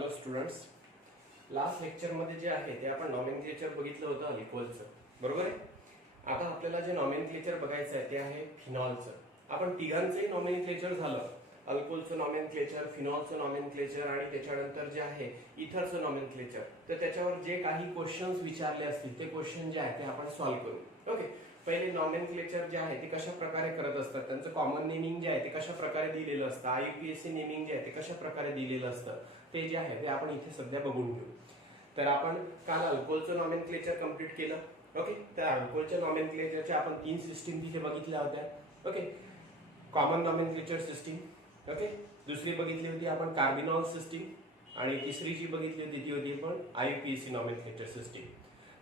Hello students, last लेक्चरमध्ये जे आहे ते आपण नॉमेनक्लेचर बघितलं होतं अल्कोहोलचं, बरोबर आहे. आता आपल्याला जे नॉमेनक्लेचर बघायचं आहे ते आहे फिनॉलचं. आपण तिघांचंही नॉमेनक्लेचर झालं, अल्कोहोलचं नॉमेनक्लेचर, फिनॉलचं नॉमेनक्लेचर आणि त्याच्यानंतर जे आहे इथरचं नॉमेनक्लेचर. तर त्याच्यावर जे काही क्वेश्चन्स विचारले असतील ते क्वेश्चन जे आहे ते आपण सॉल्व्ह करू. ओके, पहिले नॉमेनक्लेचर जे आहे ते कशा प्रकारे करत असतात, त्यांचं कॉमन नेमिंग जे आहे ते कशा प्रकारे दिलेलं असतं, आययूपीएससी नेमिंग जे आहे ते कशा प्रकारे दिलेलं असतं ते जे आहे ते आपण इथे सध्या बघून घेऊ. तर आपण काल अल्कोहोलचं नॉमेनक्लेचर कंप्लीट केलं. ओके, तर अल्कोहोलच्या नॉमेनक्लेचरच्या आपण 3 सिस्टीम तिथे बघितल्या होत्या. Okay, common nomenclature system, okay, दुसरी बघितली होती आपण कार्बिनॉल सिस्टीम आणि तिसरी जी बघितली होती ती होती पण आययूपीएससी नॉमेनक्लेचर सिस्टीम.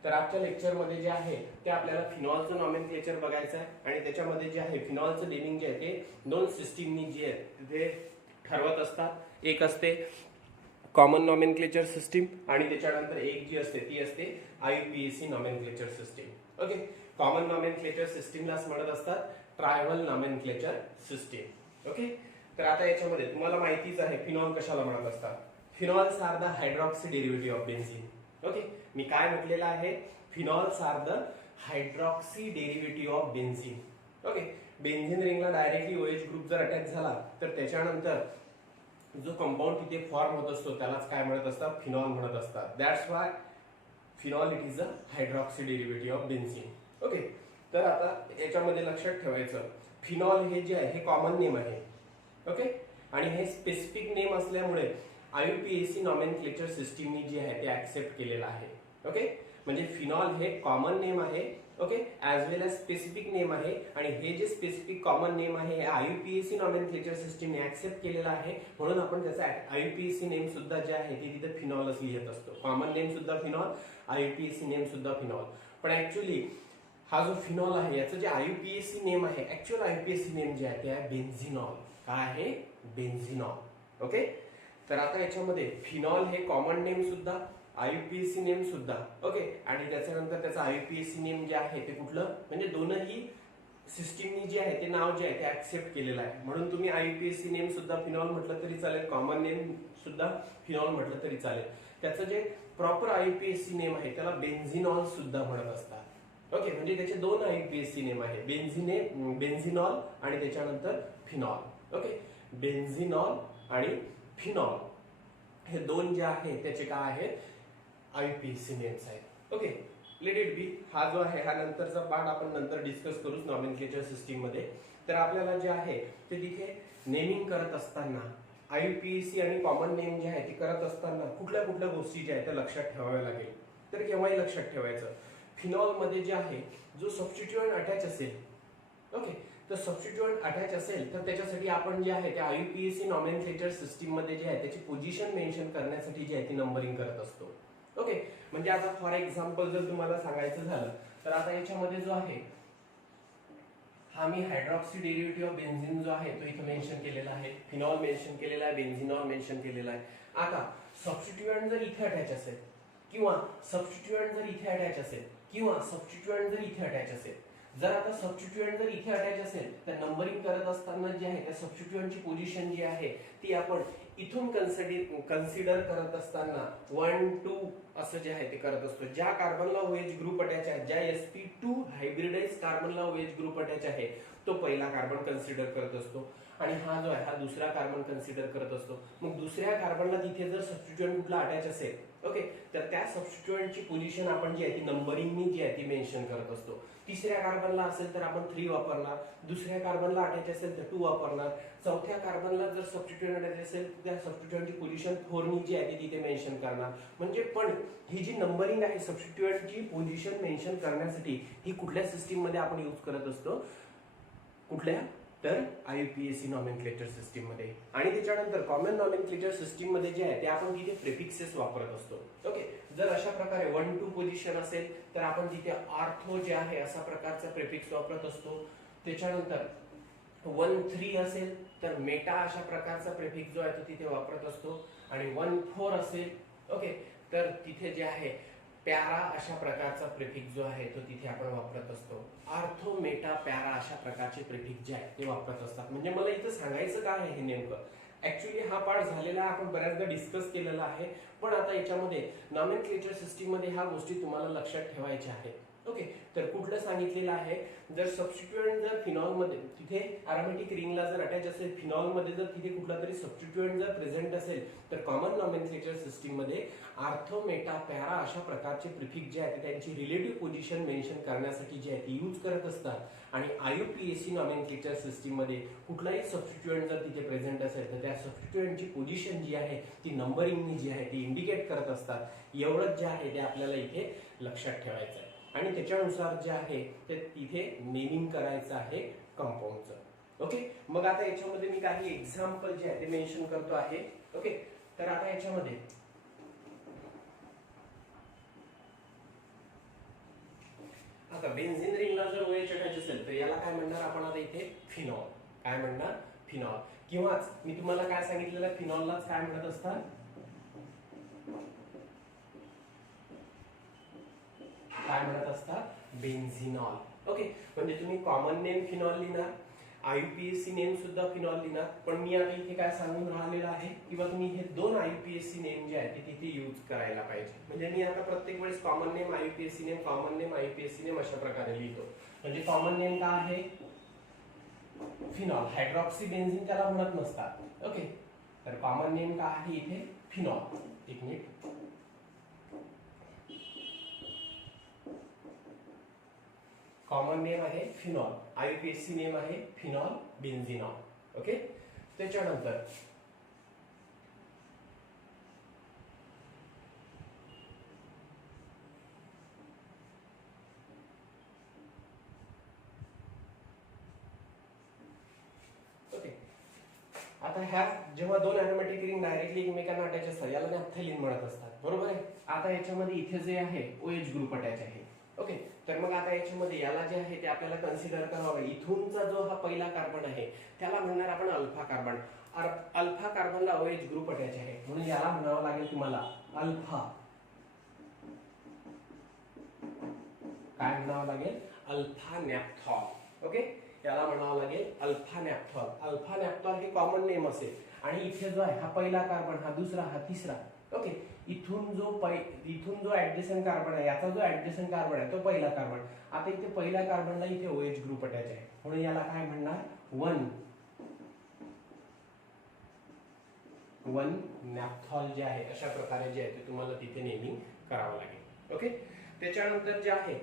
तर आजच्या लेक्चरमध्ये जे आहे ते आपल्याला फिनॉलचं नॉमेनक्लेचर बघायचं आहे आणि त्याच्यामध्ये जे आहे फिनॉलचं नेमिंग जे आहे ते 2 सिस्टीमनी जे आहे ते ठरवत असतात. एक असते कॉमन नॉमेनक्लेचर सिस्टीम आणि त्याच्यानंतर एक जी असते ती असते IUPAC nomenclature system. Okay, common nomenclature सिस्टीमलाच म्हणत असतात ट्रायव्हल नॉमेनक्लेचर सिस्टीम. ओके, तर आता याच्यामध्ये तुम्हाला माहितीच आहे फिनॉल कशाला म्हणत असतात. Phenols are the hydroxy derivative of benzene. Okay, मी काय म्हटलेलं आहे, phenols are the hydroxy derivative of benzene. Okay, benzene रिंगला डायरेक्टली ओएच ग्रुप जर अटॅच झाला तर त्याच्यानंतर जो कंपाऊंड तिथे फॉर्म होत असतो त्यालाच काय म्हणत असतात, फिनॉल म्हणत असतात. That's why phenol it is a hydroxy derivative of benzene. Okay, तर आता याच्यामध्ये लक्षात ठेवायचं फिनॉल हे जे आहे हे कॉमन नेम आहे. ओके, आणि हे स्पेसिफिक नेम असल्यामुळे आययूपीएससी नॉमेनक्लेचर सिस्टीमनी जे आहे ते ऍक्सेप्ट केलेलं आहे. ओके, म्हणजे फिनॉल हे कॉमन नेम आहे. ओके, ऍज वेल एज स्पेसिफिक नेम आहे आणि हे जे स्पेसिफिक कॉमन नेम आहे हे आययूपीएससी नॉमेनक्लेचर सिस्टीमने ऍक्सेप्ट केलेलं आहे. म्हणून आपण त्याचा आययूपीएससी नेम सुद्धा जे आहे ते तिथे फिनॉलच लिहित असतो. कॉमन नेम सुद्धा फिनॉल, आययूपीएससी नेम सुद्धा फिनॉल. पण ऍक्च्युअली हा जो फिनॉल आहे याचं जे आययूपीएससी नेम आहे, ऍक्च्युअल आययूपीएससी नेम जे आहे ते आहे बेन्झिनॉल. काय आहे, बेन्झिनॉल. ओके, तर आता याच्यामध्ये फिनॉल हे कॉमन नेम सुद्धा, आययूपीएससी नेम सुद्धा. ओके, आणि त्याच्यानंतर त्याचा आययूपीएससी नेम जे आहे ते कुठलं, म्हणजे दोनही सिस्टीमनी जे आहे ते नाव जे आहे ते ऍक्सेप्ट केलेलं आहे. म्हणून तुम्ही आययूपीएससी नेम सुद्धा फिनॉल म्हटलं तरी चालेल, कॉमन नेम सुद्धा फिनॉल म्हटलं तरी चालेल. त्याचं जे प्रॉपर आययूपीएससी नेम आहे त्याला बेन्झिनॉल सुद्धा म्हणत असतात. ओके, म्हणजे त्याचे 2 आययूपीएससी नेम आहे, बेन्झिनॉल आणि त्याच्यानंतर फिनॉल. ओके, बेन्झिनॉल आणि फिनॉल हे 2 जे आहे त्याचे काय आहेत, आययूपीएससी नेम्स आहेत. Okay, let it be. हा जो आहे हा नंतरचा पार्ट आपण नंतर डिस्कस करूच नॉमेनक्लेचर सिस्टीम मध्ये. तर आपल्याला जे आहे ते तिथे नेमिंग करत असताना आययूपीएससी आणि कॉमन नेम जे आहे ते करत असताना कुठल्या कुठल्या गोष्टी ज्या आहेत त्या लक्षात ठेवाव्या लागेल. तर केव्हाही लक्षात ठेवायचं फिनॉल मध्ये जे आहे जो सबस्टिट्यूएंट अटॅच असेल, ओके, तर सबस्टिट्यूएंट अटॅच असेल तर त्याच्यासाठी आपण जे आहे ते आययूपीएससी नॉमेनक्लेचर सिस्टीम मध्ये जे आहे त्याची पोझिशन मेन्शन करण्यासाठी जे आहे ती नंबरिंग करत असतो. ओके, म्हणजे आता फॉर एक्झाम्पल जर तुम्हाला सांगायचं झालं तर आता याच्यामध्ये जो आहे हा मी हायड्रॉक्सी डेरिव्हेटिव्ह ऑफ बेन्झीन जो आहे तो इथे मेन्शन केलेला आहे, फिनॉल मेन्शन केलेला आहे, बेन्झिनॉल मेन्शन केलेला आहे. आता सबस्टिट्यूएंट जर इथे अटॅच असेल किंवा सबस्टिट्यूएंट जर इथे अटॅच असेल किंवा सबस्टिट्यूएंट जर इथे अटॅच असेल, जर आता सबस्टिट्यूएंट जर इथे अटॅच असेल तर नंबरिंग करत असताना जे आहे त्या सबस्टिट्यूएंटची पोझिशन जी आहे ती आपण इथून कन्सिडर करत असताना 1 2 असं जे आहे ते करत असतो. ज्या कार्बनला OH ग्रुप अटॅच आहे, ज्या sp2 hybridise कार्बनला OH group attach आहे तो पहिला कार्बन कन्सिडर करत असतो आणि हा जो आहे हा दुसरा कार्बन कन्सिडर करत असतो. मग दुसऱ्या कार्बनला तिथे जर सबस्टिट्यूएंट कुठला अटॅच असेल, ओके, तर त्या सबस्टिट्यूएंटची पोझिशन आपण जी आहे ती नंबरिंगनी जी आहे ती मेन्शन करत असतो. तिसऱ्या कार्बनला असेल तर आपण 3 वापरणार, दुसऱ्या कार्बनला अटॅच असेल तर 2 वापरणार, चौथ्या कार्बनला जर सबस्टिट्यूएंट अटॅच असेल तर त्या सबस्टिट्यूएंटची पोझिशन 4 नी जी आहे तिथे मेन्शन करणार. म्हणजे पण ही जी नंबरिंग आहे सबस्टिट्यूएंटची पोझिशन मेन्शन करण्यासाठी ही कुठल्या सिस्टीम मध्ये आपण यूज करत असतो, कुठल्या, तर आययूपीएससी नॉमेनक्लेचर सिस्टीम मध्ये. आणि त्याच्यानंतर कॉमन नॉमेनक्लेचर सिस्टीम मध्ये जे आहे ते आपण तिथे प्रिफिक्सेस वापरत असतो. ओके, जर अशा प्रकारे 1 2 पोझिशन असेल तर आपण तिथे आर्थो जे आहे असा प्रकारचा प्रिफिक्स वापरत असतो. त्याच्यानंतर 1 3 असेल तर मेटा अशा प्रकारचा प्रिफिक्स जो आहे तो तिथे वापरत असतो आणि 1 4 असेल, ओके, तर तिथे जे आहे प्यारा अशा प्रकारचा प्रिफिक्स जो आहे तो तिथे आपण वापरत असतो. आर्थो, मेटा, प्यारा अशा प्रकारचे प्रिफिक्स जे आहेत ते वापरत असतात. म्हणजे मला इथं सांगायचं काय आहे हे नेमकं, ऍक्च्युली हा पार्ट झालेला आहे, आपण बऱ्याचदा डिस्कस केलेला आहे, पण आता याच्यामध्ये नॉमेनक्लेचर सिस्टीम मध्ये ह्या गोष्टी तुम्हाला लक्षात ठेवायच्या आहेत. ओके, तर कुठलं सांगितलेलं आहे, जर सबस्टिट्यूएंट जर फिनॉल मध्ये तिथे अरोमॅटिक रिंगला जर अटॅच असेल, फिनॉल मध्ये जर तिथे कुठला तरी सबस्टिट्यूएंट जर प्रेझेंट असेल, तर कॉमन नॉमेनक्लेचर सिस्टीम मध्ये आर्थो, मेटा, पॅरा अशा प्रकारचे प्रिफिक्स जे आहेत त्यांची रिलेटिव्ह पोझिशन मेन्शन करण्यासाठी जे आहे ते यूज करत असतात. आणि IUPAC नॉमेनक्लेचर सिस्टीम मध्ये कुठलाही सबस्टिट्यूएंट जर तिथे प्रेझेंट असेल तर त्या सबस्टिट्यूएंटची पोझिशन जी आहे ती नंबरिंगनी जी आहे ती इंडिकेट करत असतात. एवढंच जे आहे ते आपल्याला इथे लक्षात ठेवायचं आहे आणि त्याच्यानुसार जे आहे ते तिथे नेमिंग करायचं आहे कंपाऊंडचं. ओके, मग आता याच्यामध्ये मी काही एक्झाम्पल जे आहे ते मेन्शन करतो आहे. ओके, तर आता याच्यामध्ये आता बेन्झिन रिंगला जर OH अटॅच असेल तर याला काय म्हणणार आपण आता इथे फिनॉल. काय म्हणणार? फिनॉल. किंवाच मी तुम्हाला काय सांगितलेलं, फिनॉललाच काय म्हणत असतात, काय म्हणत असतात, बेन्झिनॉल. ओके, म्हणजे तुम्ही कॉमन नेम फिनॉल लिहिणार, IUPAC नेम सुद्धा फिनॉल लिहिणार, पण मी आता इथे काय सांगून राहिलेलं आहे किंवा तुम्ही हे दोन IUPAC नेम जे आहेत ते तिथे यूज करायला पाहिजे. म्हणजे मी आता प्रत्येक वेळेस common name IUPAC name, common name IUPAC name अशा प्रकारे लिहितो. म्हणजे कॉमन नेम काय आहे, फिनॉल. हायड्रॉक्सी बेन्झिन त्याला म्हणत नसतात. ओके, तर कॉमन नेम काय आहे इथे, फिनॉल. एक मिनिट, कॉमन नेम आहे फिनॉल, IUPAC नेम आहे फिनॉल बेन्झिनॉल. ओके, त्याच्यानंतर ओके, आता ह्या जेव्हा दोन अरोमॅटिक रिंग डायरेक्टली एकमेकांना अटॅच असतात याला नॅफ्थॅलिन म्हणत असतात. बरोबर आहे. आता याच्यामध्ये इथे जे आहे OH ग्रुप अटॅच आहे. ओके, तर मग आता याच्यामध्ये याला जे आहे ते आपल्याला कन्सिडर करावं लागेल. इथूनचा जो हा पहिला कार्बन आहे त्याला म्हणणार आपण अल्फा कार्बन. अल्फा कार्बनला OH ग्रुप अटॅच आहे म्हणून याला म्हणावं लागेल तुम्हाला अल्फा. काय म्हणावं लागेल, अल्फा नॅफ्थॉल. ओके, याला म्हणावं लागेल अल्फा नॅफ्थॉल. अल्फा नॅफ्थॉल हे कॉमन नेम असेल आणि इथे जो आहे हा पहिला कार्बन, हा दुसरा, हा तिसरा. ओके, इथून जो ऍडजसंट कार्बन आहे, याचा जो ऍडजसंट कार्बन आहे तो पहिला कार्बन. आता इथे पहिल्या कार्बनला इथे OH ग्रुप अटॅच आहे म्हणून याला काय म्हणणार, वन नॅफ्थॉल जे आहे अशा प्रकारे जे आहे ते तुम्हाला तिथे नेमिंग करावं लागेल. ओके, त्याच्यानंतर जे आहे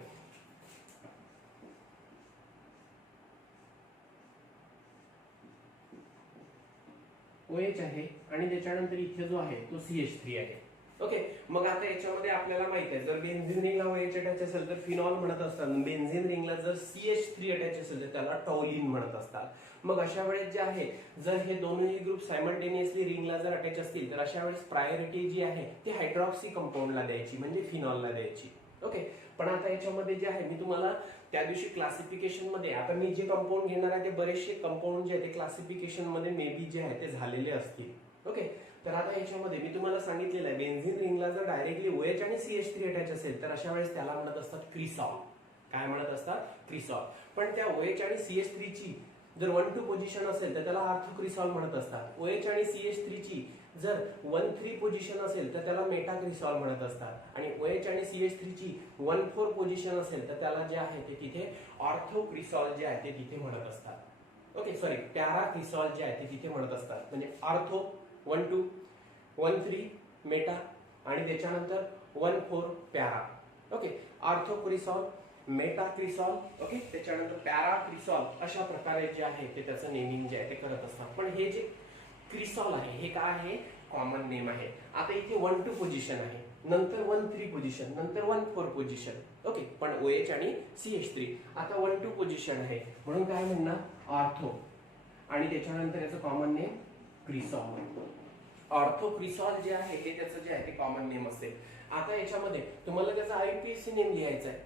OH आहे आणि त्याच्यानंतर इथे जो आहे तो CH3 आहे. ओके, मग आता याच्यामध्ये आपल्याला माहित आहे जर बेन्झिन रिंगला OH अटॅच असेल तर फिनॉल म्हणत असतात. बेन्झिन रिंगला जर CH3 अटॅच असेल तर त्याला टॉलिन म्हणत असतात. मग अशा वेळेस जे आहे जर हे दोन्ही ग्रुप सायमल्टेनियसली रिंगला जर अटॅच असतील तर अशा वेळेस प्रायोरिटी जी आहे ती हायड्रॉक्सी कंपाऊंडला द्यायची, म्हणजे फिनॉलला द्यायची. ओके, पण आता याच्यामध्ये जे आहे मी तुम्हाला त्या दिवशी क्लासिफिकेशन मध्ये, आता मी जे कंपाऊंड घेणार आहे ते बरेचसे कंपाऊंड जे आहे ते क्लासिफिकेशन मध्ये मे बी जे आहे ते झालेले असतील. ओके, तर आता याच्यामध्ये मी तुम्हाला सांगितलेलं आहे बेन्झिन रिंगला जर डायरेक्टली OH आणि CH3 अटॅच असेल तर अशा वेळेस त्याला म्हणत असतात क्रिसॉल. काय म्हणत असतात, क्रिसॉल. पण त्या OH आणि CH3 ची जर 1-2 पोझिशन असेल तर त्याला ऑर्थोक्रिसॉल म्हणत असतात. OH आणि CH3 ची जर 1-3 पोझिशन असेल तर त्याला मेटाक्रिसॉल म्हणत असतात आणि OH आणि CH3 ची 1-4 पोझिशन असेल तर त्याला जे आहे ते तिथे ऑर्थोक्रिसॉल जे आहे ते तिथे म्हणत असतात. ओके, सॉरी, पॅराक्रिसॉल जे आहे ते तिथे म्हणत असतात. म्हणजे ऑर्थो 1-2, 1-3 मेटा आणि त्याच्यानंतर 1-4 पॅरा. ओके, ऑर्थोक्रिसॉल, मेटाक्रिसॉल, ओके, त्याच्यानंतर पॅराक्रिसॉल अशा प्रकारे जे आहे ते त्याचं नेमिंग जे आहे ते करत असतात. पण हे जे क्रिसॉल आहे हे काय आहे, कॉमन नेम आहे. आता इथे 1-2 पोझिशन आहे, नंतर 1-3 पोझिशन, नंतर 1-4 पोझिशन. ओके, पण OH आणि CH3 आता 1-2 पोझिशन आहे म्हणून काय म्हणणार, ऑर्थो आणि त्याच्यानंतर याचं कॉमन नेम क्रिसॉल. ऑर्थोक्रिसॉल जे आहे हे त्याचं जे आहे ते कॉमन नेम असेल. आता याच्यामध्ये तुम्हाला त्याचा IUPAC नेम लिहायचा आहे,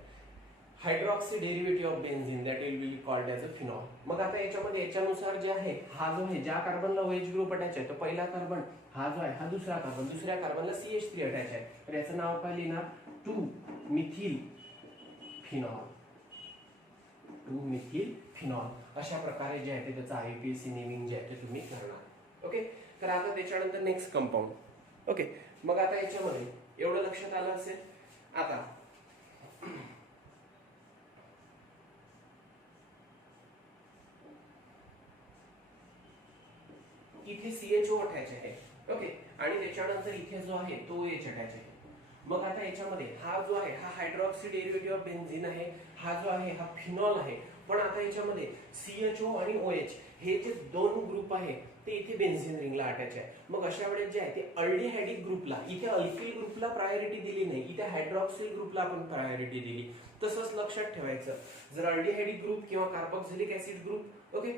hydroxy derivative of benzene, that will be called as a phenol. मग आता याच्यामध्ये याच्यानुसार जे आहे हा जो आहे ज्या कार्बनला OH ग्रुप अटॅच आहे तो पहिला कार्बन, हा जो आहे हा दुसरा कार्बन, दुसऱ्या कार्बनला CH3 अटॅच आहे तर याचं नाव काय लिहिणार, 2-मिथिल फिनॉल. 2-मिथिल फिनॉल अशा प्रकारे जे आहे ते त्याचं IUPAC नेमिंग जे आहे ते तुम्ही करणार. ओके, तर आता त्याच्यानंतर नेक्स्ट कंपाऊंड. ओके, मग आता याच्यामध्ये एवढं लक्षात आलं असेल. आता इथे CHO अटॅच आहे. ओके, आणि त्याच्यानंतर इथे जो आहे तो OH अटॅच आहे. मग आता याच्यामध्ये हा जो आहे हा हायड्रॉक्सी डेरिव्हेटिव्ह ऑफ बेन्झिन आहे, हा जो आहे हा फिनॉल आहे. पण आता याच्यामध्ये CHO आणि OH हे जे दोन ग्रुप आहे ते इथे बेन्झिन रिंगला अटॅच आहे. मग अशा वेळेस जे आहे ते अल्डिहायडिक ग्रुपला, इथे अल्किल ग्रुपला प्रायोरिटी दिली नाही, इथे हायड्रॉक्सिल ग्रुपला आपण प्रायोरिटी दिली. तसंच लक्षात ठेवायचं, जर अल्डिहायडिक ग्रुप किंवा कार्बोक्सिलिक ऍसिड ग्रुप ओके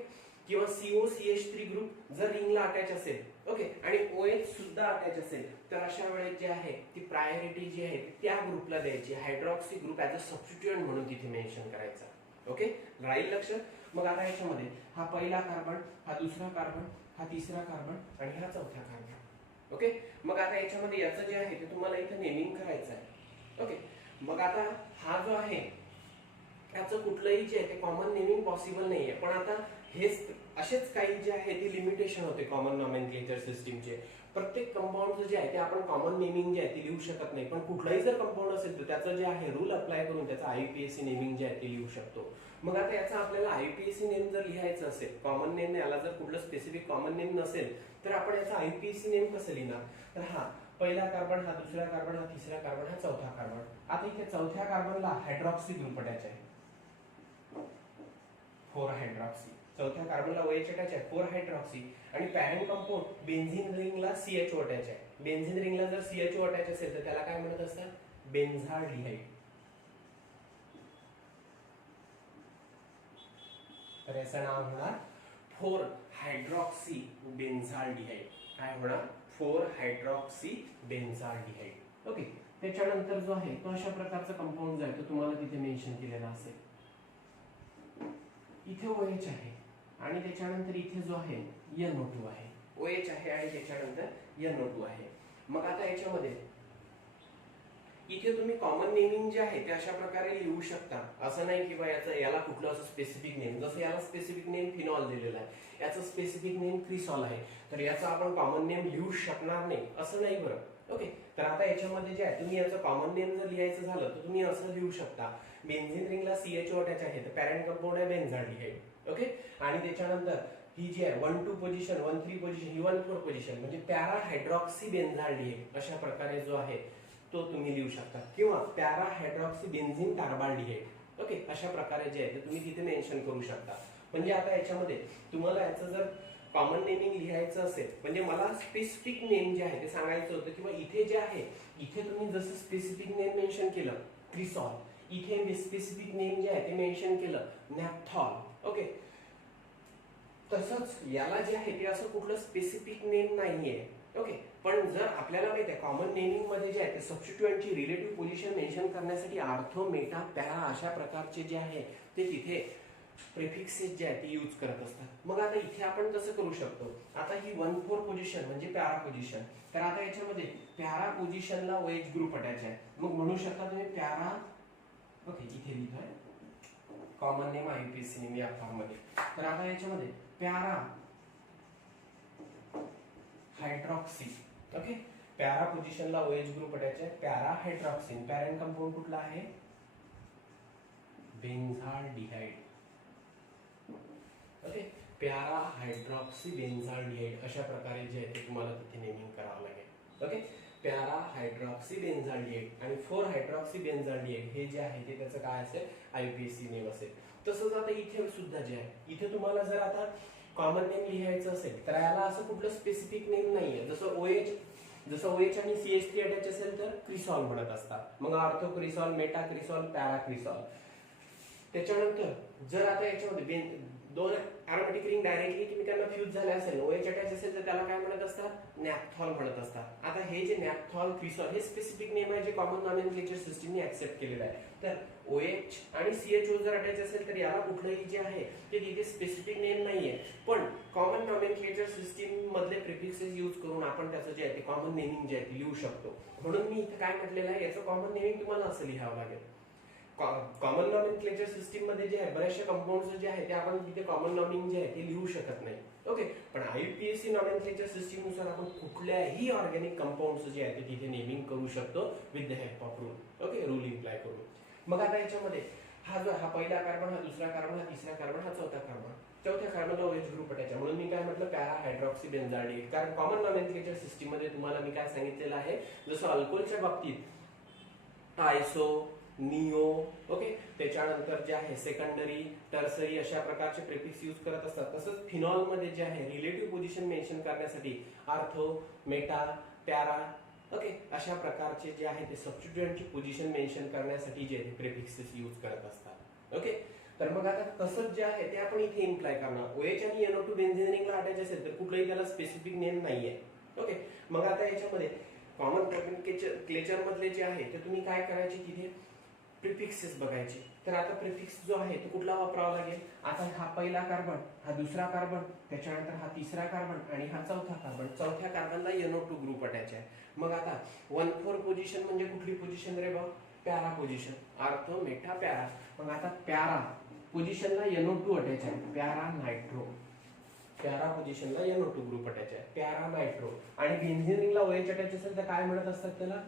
किंवा COCH3 ग्रुप जर रिंगला अटॅच असेल ओके आणि OH सुद्धा अटॅच असेल तर अशा वेळेस जे आहे ती प्रायोरिटी जी आहे त्या ग्रुपला द्यायची. हायड्रॉक्सी ग्रुप ऍज अ सबस्टिट्यूएंट म्हणून तिथे मेन्शन करायचा. ओके, राहील लक्ष. मग आता याच्यामध्ये हा पहिला कार्बन, हा दुसरा कार्बन, हा तिसरा कार्बन आणि हा चौथा कार्बन. ओके, मग आता याच्यामध्ये याचं जे आहे ते तुम्हाला इथे नेमिंग करायचं आहे. ओके, मग आता हा जो आहे याचं कुठलंही जे आहे ते कॉमन नेमिंग पॉसिबल नाहीये. पण आता हेच असेच काही जे आहे ते लिमिटेशन होते कॉमन नॉमेनक्लेचर सिस्टीमचे. प्रत्येक कंपाऊंडचं जे आहे ते आपण कॉमन नेमिंग जे आहे ते लिहू शकत नाही. पण कुठलाही जर कंपाऊंड असेल तर त्याचं जे आहे रूल अप्लाय करून त्याचं IUPAC नेमिंग जे आहे ते लिहू शकतो. मग आता याचा आपल्याला IUPAC नेम जर लिहायचं असेल, कॉमन नेम याला जर कुठलं स्पेसिफिक कॉमन नेम नसेल तर आपण याचा IUPAC नेम कसं लिहिणार. तर हा पहिला कार्बन, हा दुसरा कार्बन, हा तिसरा कार्बन, हा चौथा कार्बन. आता इथे चौथ्या कार्बनला हायड्रॉक्सी ग्रुप अटॅच आहे, 4 हायड्रॉक्सी. चौथ्या कार्बनला OH अटॅच आहे, 4 हायड्रॉक्सी. आणि पॅरेंट कंपाऊंड बेन्झिन रिंगला CHO अटॅच आहे. बेन्झिन रिंगला जर CHO अटॅच असेल तर त्याला काय म्हणत असतात, बेन्झाल्डिहाइड. तर याचं नाव होणार 4 हायड्रॉक्सी बेन्झाल्डिहाइड. काय होणार, 4 हायड्रॉक्सी बेन्झाल्डिहाइड. ओके, त्याच्यानंतर जो आहे तो अशा प्रकारचा कंपाऊंड जो आहे तो तुम्हाला तिथे मेन्शन केलेला असेल. इथे OH आहे आणि त्याच्यानंतर इथे जो आहे NO2 आहे. OH आहे आणि त्याच्यानंतर NO2 आहे. मग आता याच्यामध्ये इथे तुम्ही कॉमन नेमिंग जे आहे ते अशा प्रकारे लिहू शकता. असं नाही की बा याला कुठलं असं स्पेसिफिक नेम, जसं याला स्पेसिफिक नेम फिनॉल दिलेला आहे, याचं स्पेसिफिक नेम क्रिसॉल आहे, तर याचा आपण कॉमन नेम लिहू शकणार नाही असं नाही बरं. ओके, तर आता याच्यामध्ये जे आहे तुम्ही याचं कॉमन नेम जर लिहायचं झालं तर तुम्ही असं लिहू शकता, बेन्झिन रिंगला CHO अटॅच आहे तर पॅरेंट कंपाऊंड आहे बेन्झाल्डिहाइड. ओके, आणि त्याच्यानंतर ही जी आहे 1-2 पोझिशन, 1-3 पोझिशन, ही 1-4 पोझिशन म्हणजे पॅरा हायड्रॉक्सी बेन्झाल्डिहाइड अशा प्रकारे जो आहे तो तुम्ही लिहू शकता. किंवा para hydroxy benzene carbaldehyde. Okay, अशा प्रकारे जे आहे ते तुम्ही तिथे मेन्शन करू शकता. म्हणजे आता याच्यामध्ये तुम्हाला याचं जर कॉमन नेमिंग लिहायचं असेल, म्हणजे मला स्पेसिफिक नेम जे आहे ते सांगायचं होतं किंवा इथे जे आहे इथे तुम्ही जसं स्पेसिफिक नेम मेन्शन केलं क्रिसॉल, इथे स्पेसिफिक नेम जे आहे ते मेन्शन केलं नॅप्थॉल. ओके, तसंच याला जे आहे ते असं कुठलं स्पेसिफिक नेम नाहीये. ओके, पण जर आपल्याला माहिती आहे कॉमन नेमिंग मध्ये जे आहे ते सबस्टिट्यूएंटची रिलेटिव्ह पोझिशन मेन्शन करण्यासाठी आर्थो, मेटा, पॅरा अशा प्रकारचे जे आहे ते तिथे प्रिफिक्सेस जे आहे ते यूज करत असतात. मग आता इथे आपण कसं करू शकतो, आता ही 1-4 पोझिशन म्हणजे पॅरा पोझिशन, तर आता याच्यामध्ये पॅरा पोझिशनला OH ग्रुप अटॅच आहे. मग म्हणू शकता तुम्ही पॅरा, ओके इथे लिहितोय कॉमन नेम IUPAC नेम या फॉर्म मध्ये. तर आता याच्यामध्ये पॅरा हायड्रॉक्सी. ओके, पॅरा पोझिशनला OH ग्रुप अटॅच आहे, पॅरा हायड्रॉक्सी. पॅरेंट कंपाऊंड कुठला आहे, बेन्झाल्डिहाइड. ओके, पॅरा हायड्रॉक्सी बेन्झाल्डिहाइड अशा प्रकारे जे आहे ते तुम्हाला तिथे नेमिंग करावं लागेल. ओके, पॅरा हायड्रॉक्सी बेन्झाल्डिहाइड आणि 4 हायड्रॉक्सी बेन्झाल्डिहाइड हे जे आहे ते त्याचं काय असेल IUPAC नेम असेल. तसंच आता इथे सुद्धा जे आहे इथे तुम्हाला जर आता कॉमन नेम लिहायचं असेल तर याला असं कुठलं स्पेसिफिक नेम नाहीये. जसं OH आणि CH3 अटॅच असेल तर क्रिसॉल म्हणत असतात. मग आर्थो क्रिसॉल, मेटा क्रिसॉल, पॅरा क्रिसॉल. त्याच्यानंतर जर आता याच्यामध्ये दोन अरोमॅटिक रिंग डायरेक्टली एकमेकांना फ्यूज झाले असेल, OH अटॅच असेल तर त्याला काय म्हणत असतात, नॅप्थॉल म्हणत असतात. आता हे जे नॅप्थॉल, क्रिसॉल हे स्पेसिफिक नेम आहे जे कॉमन नॉमेनक्लेचर सिस्टीमने ऍक्सेप्ट केलेलं आहे. तर OH आणि CHO जर अटॅच असेल तर याला कुठलंही जे आहे ते तिथे स्पेसिफिक नेम नाहीये. पण कॉमन नॉमेनक्लेचर सिस्टीम मधले प्रिफिक्सेस यूज करून आपण त्याचं जे आहे ते कॉमन नेमिंग जे आहे ते लिहू शकतो. म्हणून मी इथे काय म्हटलेलं आहे, याचं कॉमन नेमिंग तुम्हाला असं लिहावं लागेल. कॉमन नॉमेनक्लेचर सिस्टीम मध्ये जे आहे बऱ्याचशा कंपाऊंड्स जे आहे ते आपण तिथे कॉमन नॉमिंग जे आहे ते लिहू शकत नाही. ओके, पण IUPAC नॉमेनक्लेचर सिस्टीम नुसार आपण कुठल्याही ऑर्गॅनिक कंपाऊंडचं जे आहे ते तिथे नेमिंग करू शकतो with the help of rule. Okay, rule imply करून. मग आता याच्यामध्ये हा पहिला कार्बन, हा दुसरा कार्बन, हा तिसरा कार्बन, हा चौथा कार्बन. चौथ्या कार्बनला OH ग्रुप अटॅच आहे म्हणून मी काय म्हटलं पॅरा हायड्रॉक्सी बेन्झाल्डेट. कारण कॉमन नॉमेनक्लेचर सिस्टीम मध्ये तुम्हाला मी काय सांगितलेलं आहे, जसं अल्कोहोलच्या बाबतीत आयसो, निओ, ओके, त्याच्यानंतर जे आहे सेकंडरी, टर्सरी अशा प्रकारचे प्रिफिक्स यूज करत असतात. तसंच फिनॉल मध्ये जे आहे रिलेटिव्ह पोझिशन मेन्शन करण्यासाठी आर्थो, मेटा, पॅरा, ओके, अशा प्रकारचे जे आहे ते सबस्टिट्यूएंटची पोझिशन मेन्शन करण्यासाठी जे प्रिफिक्सेस यूज करत असतात. ओके, तर मग आता तसंच जे आहे ते आपण इथे इम्प्लाय करणार. OH आणि NO2 बेन्झीन रिंगला अटॅच असेल तर कुठलाही त्याला स्पेसिफिक नेम नाहीये. ओके, मग आता याच्यामध्ये कॉमन नॉमेनक्लेचर मधले जे आहे ते तुम्ही काय करायचे, तिथे प्रिफिक्सेस बघायचे. तर आता प्रिफिक्स जो आहे तो कुठला वापरावा लागेल. आता हा पहिला कार्बन, हा दुसरा कार्बन, त्याच्यानंतर हा तिसरा कार्बन आणि हा चौथा कार्बन. चौथ्या कार्बनला NO2 ग्रुप अटॅच आहे. मग आता 1,4 पोझिशन म्हणजे कुठली पोझिशन रे बा, para position. Ortho, Meta, para. मग आता पॅरा पोझिशनला NO2 अटॅच आहे, पॅरा नायट्रो. पॅरा पोझिशनला NO2 ग्रुप अटॅच आहे, पॅरा नायट्रो. आणि बेन्झीन रिंगला OH अटॅच असेल तर काय म्हणत असतात त्याला,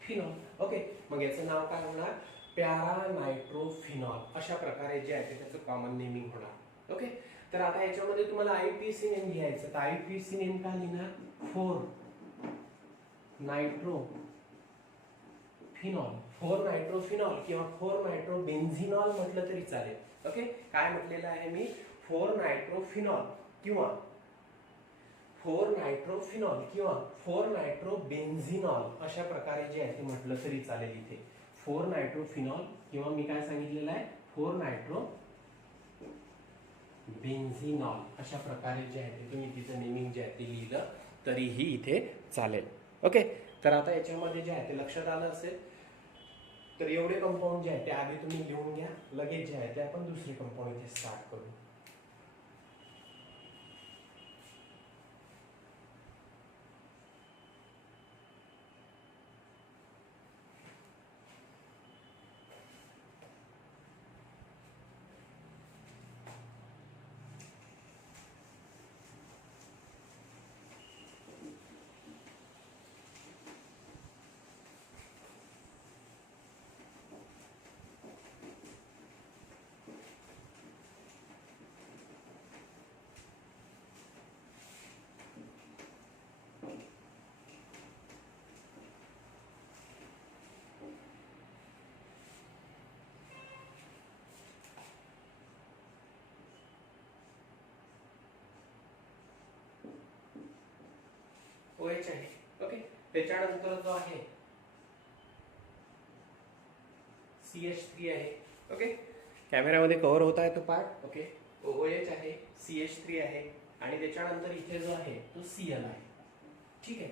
फिनॉल. ओके, मग याचं नाव काय होणार, पॅरा नायट्रोफिनॉल. अशा प्रकारे जे आहे त्याचं कॉमन नेमिंग होणार. ओके, तर आता याच्यामध्ये तुम्हाला IUPAC नेम घ्यायचं. तर IUPAC नेम काय लिहिणार, 4 नायट्रो फिनॉल. 4 नायट्रोफिनॉल किंवा 4 नायट्रोबेन्झिनॉल म्हटलं तरी चालेल. ओके, काय म्हटलेलं आहे मी, 4 नायट्रोफिनॉल किंवा 4 नायट्रोफिनॉल किंवा 4 नायट्रोबेन्झिनॉल अशा प्रकारे जे आहे ते म्हटलं तरी चालेल. इथे 4 नायट्रोफिनॉल किंवा मी काय सांगितलेलं आहे 4 नायट्रोबेन्झिनॉल अशा प्रकारे जे आहे ते तुम्ही तिचं नेमिंग जे आहे ते लिहिलं तरीही इथे चालेल. ओके, तर आता याच्यामध्ये जे आहे ते लक्षात आलं असेल. तर एवढे कंपाऊंड जे आहे ते आधी तुम्ही लिहून घ्या. लगेच जे आहे ते आपण दुसरे कंपाऊंड इथे स्टार्ट करू. OH आहे. ओके, त्याच्यानंतर जो आहे CH3 आहे. ओके, कॅमेऱ्यामध्ये कव्हर होत आहे तो पार्ट. ओके, OH आहे, CH3 आहे आणि त्याच्यानंतर इथे जो आहे तो Cl आहे. ठीक आहे,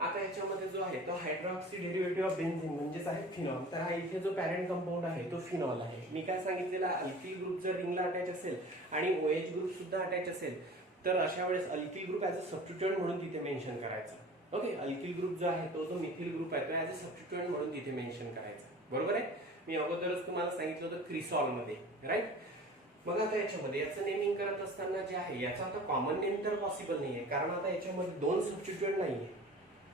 आता याच्यामध्ये जो आहे तो हायड्रॉक्सी डेरिव्हेटिव्ह ऑफ बेन्झीन म्हणजेच आहे फिनॉल. तर हा इथे जो पॅरेंट कंपाऊंड आहे तो फिनॉल आहे. मी काय सांगितलेलं, अल्किल ग्रुप जर रिंगला अटॅच असेल आणि OH ग्रुप सुद्धा अटॅच असेल तर अशा वेळेस अल्किल ग्रुप ऍज अ सबस्टिट्यूएंट म्हणून तिथे मेन्शन करायचं. ओके, अल्किल ग्रुप जो आहे तो जो मिथिल ग्रुप आहे तो ऍज अ सबस्टिट्यूएंट म्हणून तिथे मेन्शन करायचा. बरोबर आहे, मी अगोदरच तुम्हाला सांगितलं होतं क्रिसॉल मध्ये, राईट. मग आता याच्यामध्ये याचं नेमिंग करत असताना जे आहे याचा आता कॉमन नेम तर पॉसिबल नाहीये, कारण आता याच्यामध्ये 2 सबस्टिट्यूएंट नाहीये,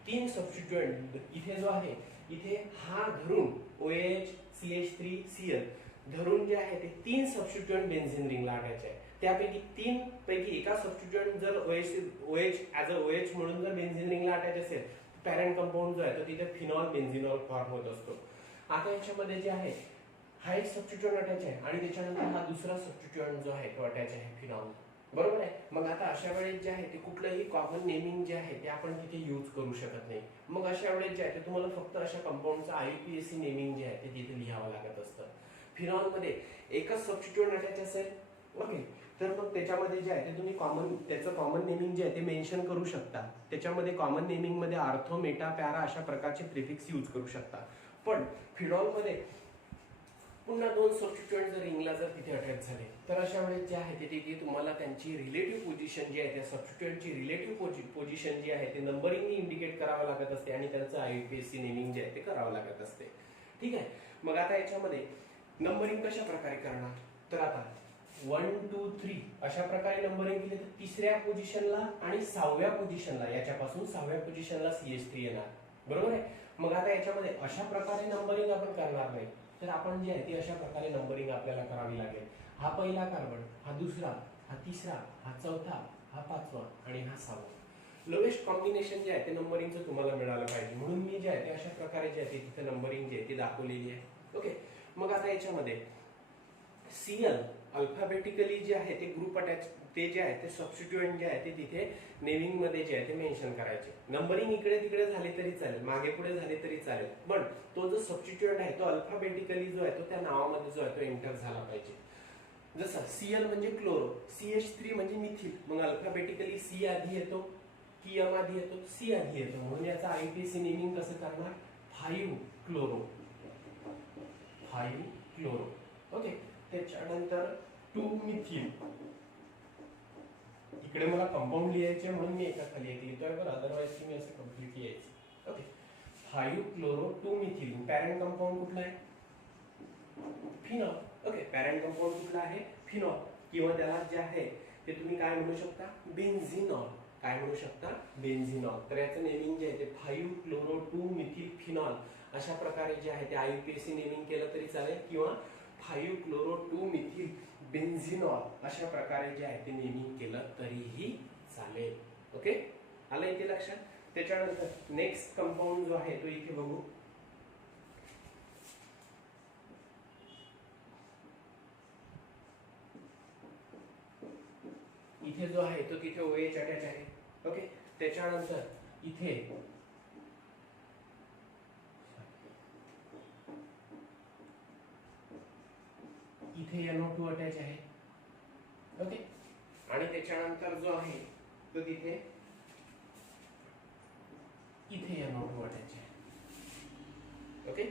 3 सबस्टिट्यूएंट. इथे जो आहे इथे हा धरून OH, CH3, Cl धरून जे आहे ते 3 सबस्टिट्यूएंट बेन्झीन रिंगला अटॅच आहे. त्यापैकी 3 पैकी एका सबस्टिट्यूएंट जर OH ऍज अ OH म्हणून जर बेन्झीन रिंगला अटॅच असेल, पॅरेंट कंपाऊंड जो आहे तो तिथे फिनॉल बेन्झिनॉल फॉर्म होत असतो. आता याच्यामध्ये जे आहे हा एक सबस्टिट्यूएंट अटॅच आहे आणि त्याच्यानंतर हा दुसरा सबस्टिट्यूएंट जो आहे तो अटॅच आहे फिनॉल. बरोबर आहे, मग आता अशा वेळेस जे आहे ते कुठलंही कॉमन नेमिंग जे आहे ते आपण तिथे यूज करू शकत नाही. मग अशा वेळेस जे आहे ते तुम्हाला फक्त अशा कंपाऊंडचं IUPAC नेमिंग जे आहे ते तिथे लिहावं लागत असतं. फिनॉल मध्ये एकच सबस्टिट्यूएंट अटॅच असेल, ओके, तर मग त्याच्यामध्ये जे आहे ते तुम्ही त्याचं कॉमन नेमिंग जे आहे ते मेन्शन करू शकता. त्याच्यामध्ये कॉमन नेमिंग मध्ये आर्थो, मेटा, पॅरा अशा प्रकारचे प्रिफिक्स यूज करू शकता. पण फिनॉल मध्ये पुन्हा 2 सबस्टिट्यूएंट जर रिंगला जर तिथे अटॅच झाले तर अशा वेळेस जे आहे ते तिथे तुम्हाला त्यांची रिलेटिव्ह पोझिशन जी आहे त्या सबस्टिट्यूएंटची रिलेटिव्ह पोझिशन जी आहे ते नंबरिंगनी इंडिकेट करावं लागत असते आणि त्यांचं IUPAC नेमिंग जे आहे ते करावं लागत असते. ठीक आहे, मग आता याच्यामध्ये नंबरिंग कशा प्रकारे करणार, तर आता 1 2 3 अशा प्रकारे नंबरिंग केले तर तिसऱ्या पोझिशनला आणि 6व्या पोझिशनला, याच्यापासून 6व्या पोझिशनला CH3 येणार, बरोबर आहे. मग आता याच्यामध्ये अशा प्रकारे नंबरिंग आपण करणार नाही, तर आपण जे आहे ती अशा प्रकारे नंबरिंग आपल्याला करावी लागेल. हा पहिला कार्बन, हा दुसरा, हा तिसरा, हा चौथा, हा पाचवा आणि हा सहावा. लोएस्ट कॉम्बिनेशन जे आहे ते नंबरिंगचं तुम्हाला मिळालं पाहिजे, म्हणून मी जे आहे ते अशा प्रकारे जे आहे ते तिथे नंबरिंग जे आहे ती दाखवलेली आहे. ओके. मग आता याच्यामध्ये Cl अल्फाबेटिकली जे आहे ते ग्रुप अटॅच, ते जे आहे ते सबस्टिट्यूएंट जे आहे ते तिथे नेमिंग मध्ये जे आहे ते मेन्शन करायचे. नंबरिंग इकडे तिकडे झाले तरी चालेल, मागे पुढे झाले तरी चालेल, पण तो जो सबस्टिट्यूएंट आहे तो अल्फाबेटिकली जो आहे तो त्या नावामध्ये जो आहे तो एंटर झाला पाहिजे. जसं Cl म्हणजे क्लोरो, CH3 म्हणजे मिथिल, मग अल्फाबेटिकली C आधी येतो की M आधी येतो, C आधी येतो, म्हणून याचा IUPAC नेमिंग कसं करणार, 5 क्लोरो, 5 क्लोरो. ओके. त्याच्यानंतर 2 मिथिल, इकडे मला कंपाऊंड लिहायचे म्हणून मी एका खाली एक लिहितोय, पण अदरवाइज तुम्ही असं कंप्लीट लिहायचं. Okay. 5 chloro 2 methyl. Parent compound कुठला आहे, फिनॉल. ओके. पॅरेंट कंपाऊंड कुठला आहे, फिनॉल, किंवा त्याला जे आहे ते तुम्ही काय म्हणू शकता, बेन्झिनॉल. काय म्हणू शकता, बेन्झिनॉल. तर याचं नेमिंग जे आहे ते 5 क्लोरो 2 मिथिल फिनॉल अशा प्रकारे जे आहे ते IUPAC नेमिंग केलं तरी चालेल, किंवा 5 क्लोरो 2 मिथिल बेन्झिनॉल अशा प्रकारे जे आहे ते नेमिंग केलं तरीही चालेल. ओके. आलं इथे लक्षात. त्याच्यानंतर नेक्स्ट कंपाऊंड जो आहे तो इथे बघू. इथे जो आहे तो तिथे OH अटॅच आहे. ओके. त्याच्यानंतर इथे NO2 अटॅच आहे. ओके. आणि त्याच्यानंतर जो आहे तो तिथे इथे NO2 अटॅच आहे. ओके.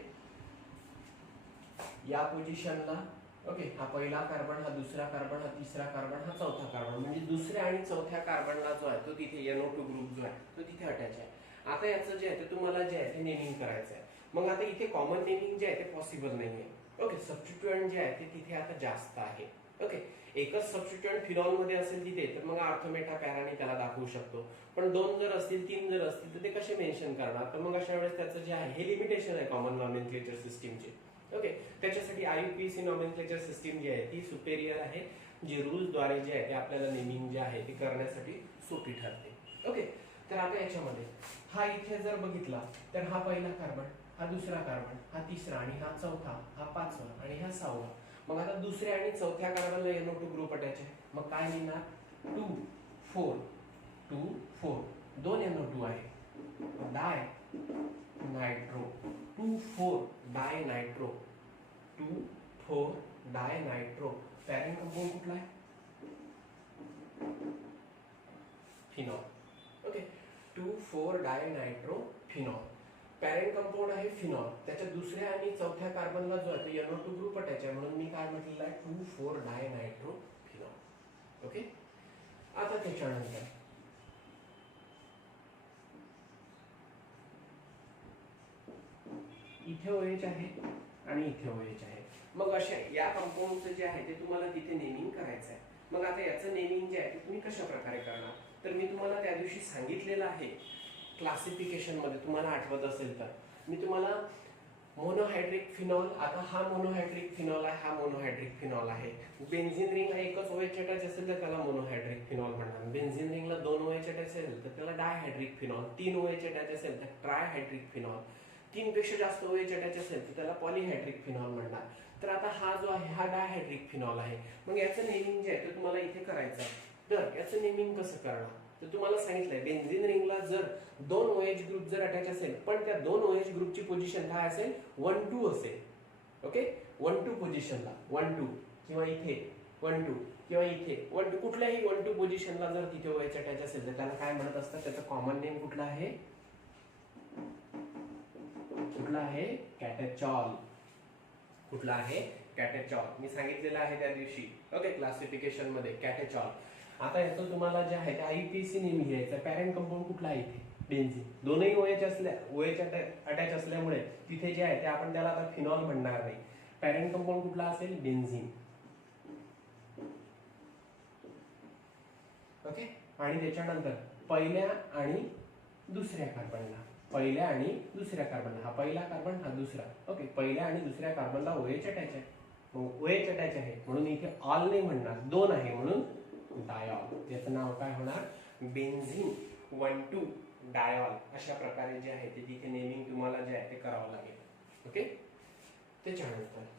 या पोझिशनला, ओके, हा पहिला कार्बन, हा दुसरा कार्बन, हा तिसरा कार्बन, हा चौथा कार्बन, म्हणजे दुसऱ्या आणि चौथ्या कार्बनला जो आहे तो तिथे NO2 ग्रुप जो आहे तो तिथे अटॅच आहे. आता याचं जे आहे ते तुम्हाला जे आहे ते नेमिंग करायचं आहे. मग आता इथे कॉमन नेमिंग जे आहे ते पॉसिबल नाहीये. ओके. सबस्टिट्यूएंट जे आहे ते तिथे आता जास्त आहे. ओके. एकच सबस्टिट्यूएंट फिनॉल मध्ये असेल तिथे तर मग आर्थोमेटा पॅराने त्याला दाखवू शकतो, पण 2 जर असतील, 3 जर असतील तर ते कसे मेन्शन करणार, तर मग अशा वेळेस त्याचं जे आहे हे लिमिटेशन आहे कॉमन नॉमेनक्लेचर सिस्टीमचे. ओके. त्याच्यासाठी IUPAC नॉमेनक्लेचर सिस्टीम जी आहे ती सुपेरियर आहे, जी रूल्स द्वारे जे आहे ते आपल्याला नेमिंग जे आहे ते करण्यासाठी सोपी ठरते. ओके. तर आता याच्यामध्ये हा इथे जर बघितला तर हा पहिला कार्बन, हा दुसरा कार्बन, हा तिसरा आणि हा चौथा, हा पाचवा आणि हा सहावा. मग आता दुसऱ्या आणि चौथ्या कार्बनला NO2 ग्रुप अटॅच आहे, मग काय लिहिणार, 2 4 2 4, 2 NO2 आहे, डाय नायट्रो, 2 4 डाय नायट्रो, 2 4 डाय नायट्रो. पॅरेंट कंपाऊंड कुठला आहे, फिनॉल. ओके. 2 4 डाय नायट्रो फिनॉल. पॅरेंट कंपाऊंड आहे फिनॉल, त्याच्या दुसऱ्या आणि चौथ्या कार्बनला जो आहे तो NO2 ग्रुप अटॅच आहे, म्हणून मी काय म्हटलेलं आहे, 2 4 डाय नायट्रो फिनॉल. ओके. आता त्याच्यानंतर इथे OH आहे आणि इथे OH आहे. मग अशा या कंपाऊंडचं जे आहे ते तुम्हाला तिथे नेमिंग करायचं आहे. मग आता याचं नेमिंग जे आहे ते तुम्ही कशा प्रकारे करणार, तर मी तुम्हाला त्या दिवशी सांगितलेलं आहे क्लासिफिकेशन मध्ये, तुम्हाला आठवत असेल तर मी तुम्हाला मोनोहायड्रिक फिनॉल, आता हा मोनोहायड्रिक फिनॉल आहे, हा मोनोहायड्रिक फिनॉल आहे. बेन्झिन रिंगला एकच OH अटॅच असेल तर त्याला मोनोहायड्रिक फिनॉल म्हणणार. बेन्झिन रिंगला 2 OH अटॅच असेल तर त्याला डायहायड्रिक फिनॉल. 3 OH अटॅच असेल तर ट्रायहायड्रिक फिनॉल. 3 पेक्षा जास्त OH अटॅच असेल तर त्याला पॉलीहायड्रिक फिनॉल म्हणणार. तर आता हा जो आहे हा डायहायड्रिक फिनॉल आहे. मग याचं नेमिंग जे आहे ते तुम्हाला इथे करायचं आहे. तर याचं नेमिंग कसं करणार, तर तुम्हाला सांगितलंय बेन्झिन रिंगला जर 2 OH ग्रुप जर अटॅच असेल, पण त्या 2 OH ग्रुपची पोझिशन काय असेल, 1 2 असेल. ओके. 1 2 पोझिशनला 1 2 किंवा इथे 1 2 किंवा इथे 1 2, कुठल्याही 1 2 पोझिशनला जर तिथे OH अटॅच असेल तर त्याला काय म्हणत असतात, त्याचं कॉमन नेम कुठला आहे, कुठला आहे, कॅटेचॉल. कुठला आहे, कॅटेचॉल. मी सांगितलेलं आहे त्या दिवशी. ओके. क्लासिफिकेशन मध्ये कॅटेचॉल. आता याचं तुम्हाला जे आहे ते IUPAC नेम लिहायचं. पॅरेंट कंपाऊंड कुठला आहे इथे, बेन्झिन. दोनही OH अटॅच असल्यामुळे तिथे जे आहे ते आपण त्याला आता फिनॉल म्हणणार नाही. पॅरेंट कंपाऊंड कुठला असेल, बेन्झिन. ओके. आणि त्याच्यानंतर पहिल्या आणि दुसऱ्या कार्बनला, पहिल्या आणि दुसऱ्या कार्बनला, हा पहिला कार्बन हा दुसरा. ओके. पहिल्या आणि दुसऱ्या कार्बनला OH अटॅच आहे, मग OH अटॅच आहे म्हणून इथे ऑल नाही म्हणणार, दोन आहे म्हणून डायऑल. याचं नाव काय होणार? बेन्झीन 1,2 डायऑल. अशा प्रकारे जे आहे ते तिथे नेमिंग तुम्हाला जे आहे ते करावं लागेल. ओके. त्याच्यानंतर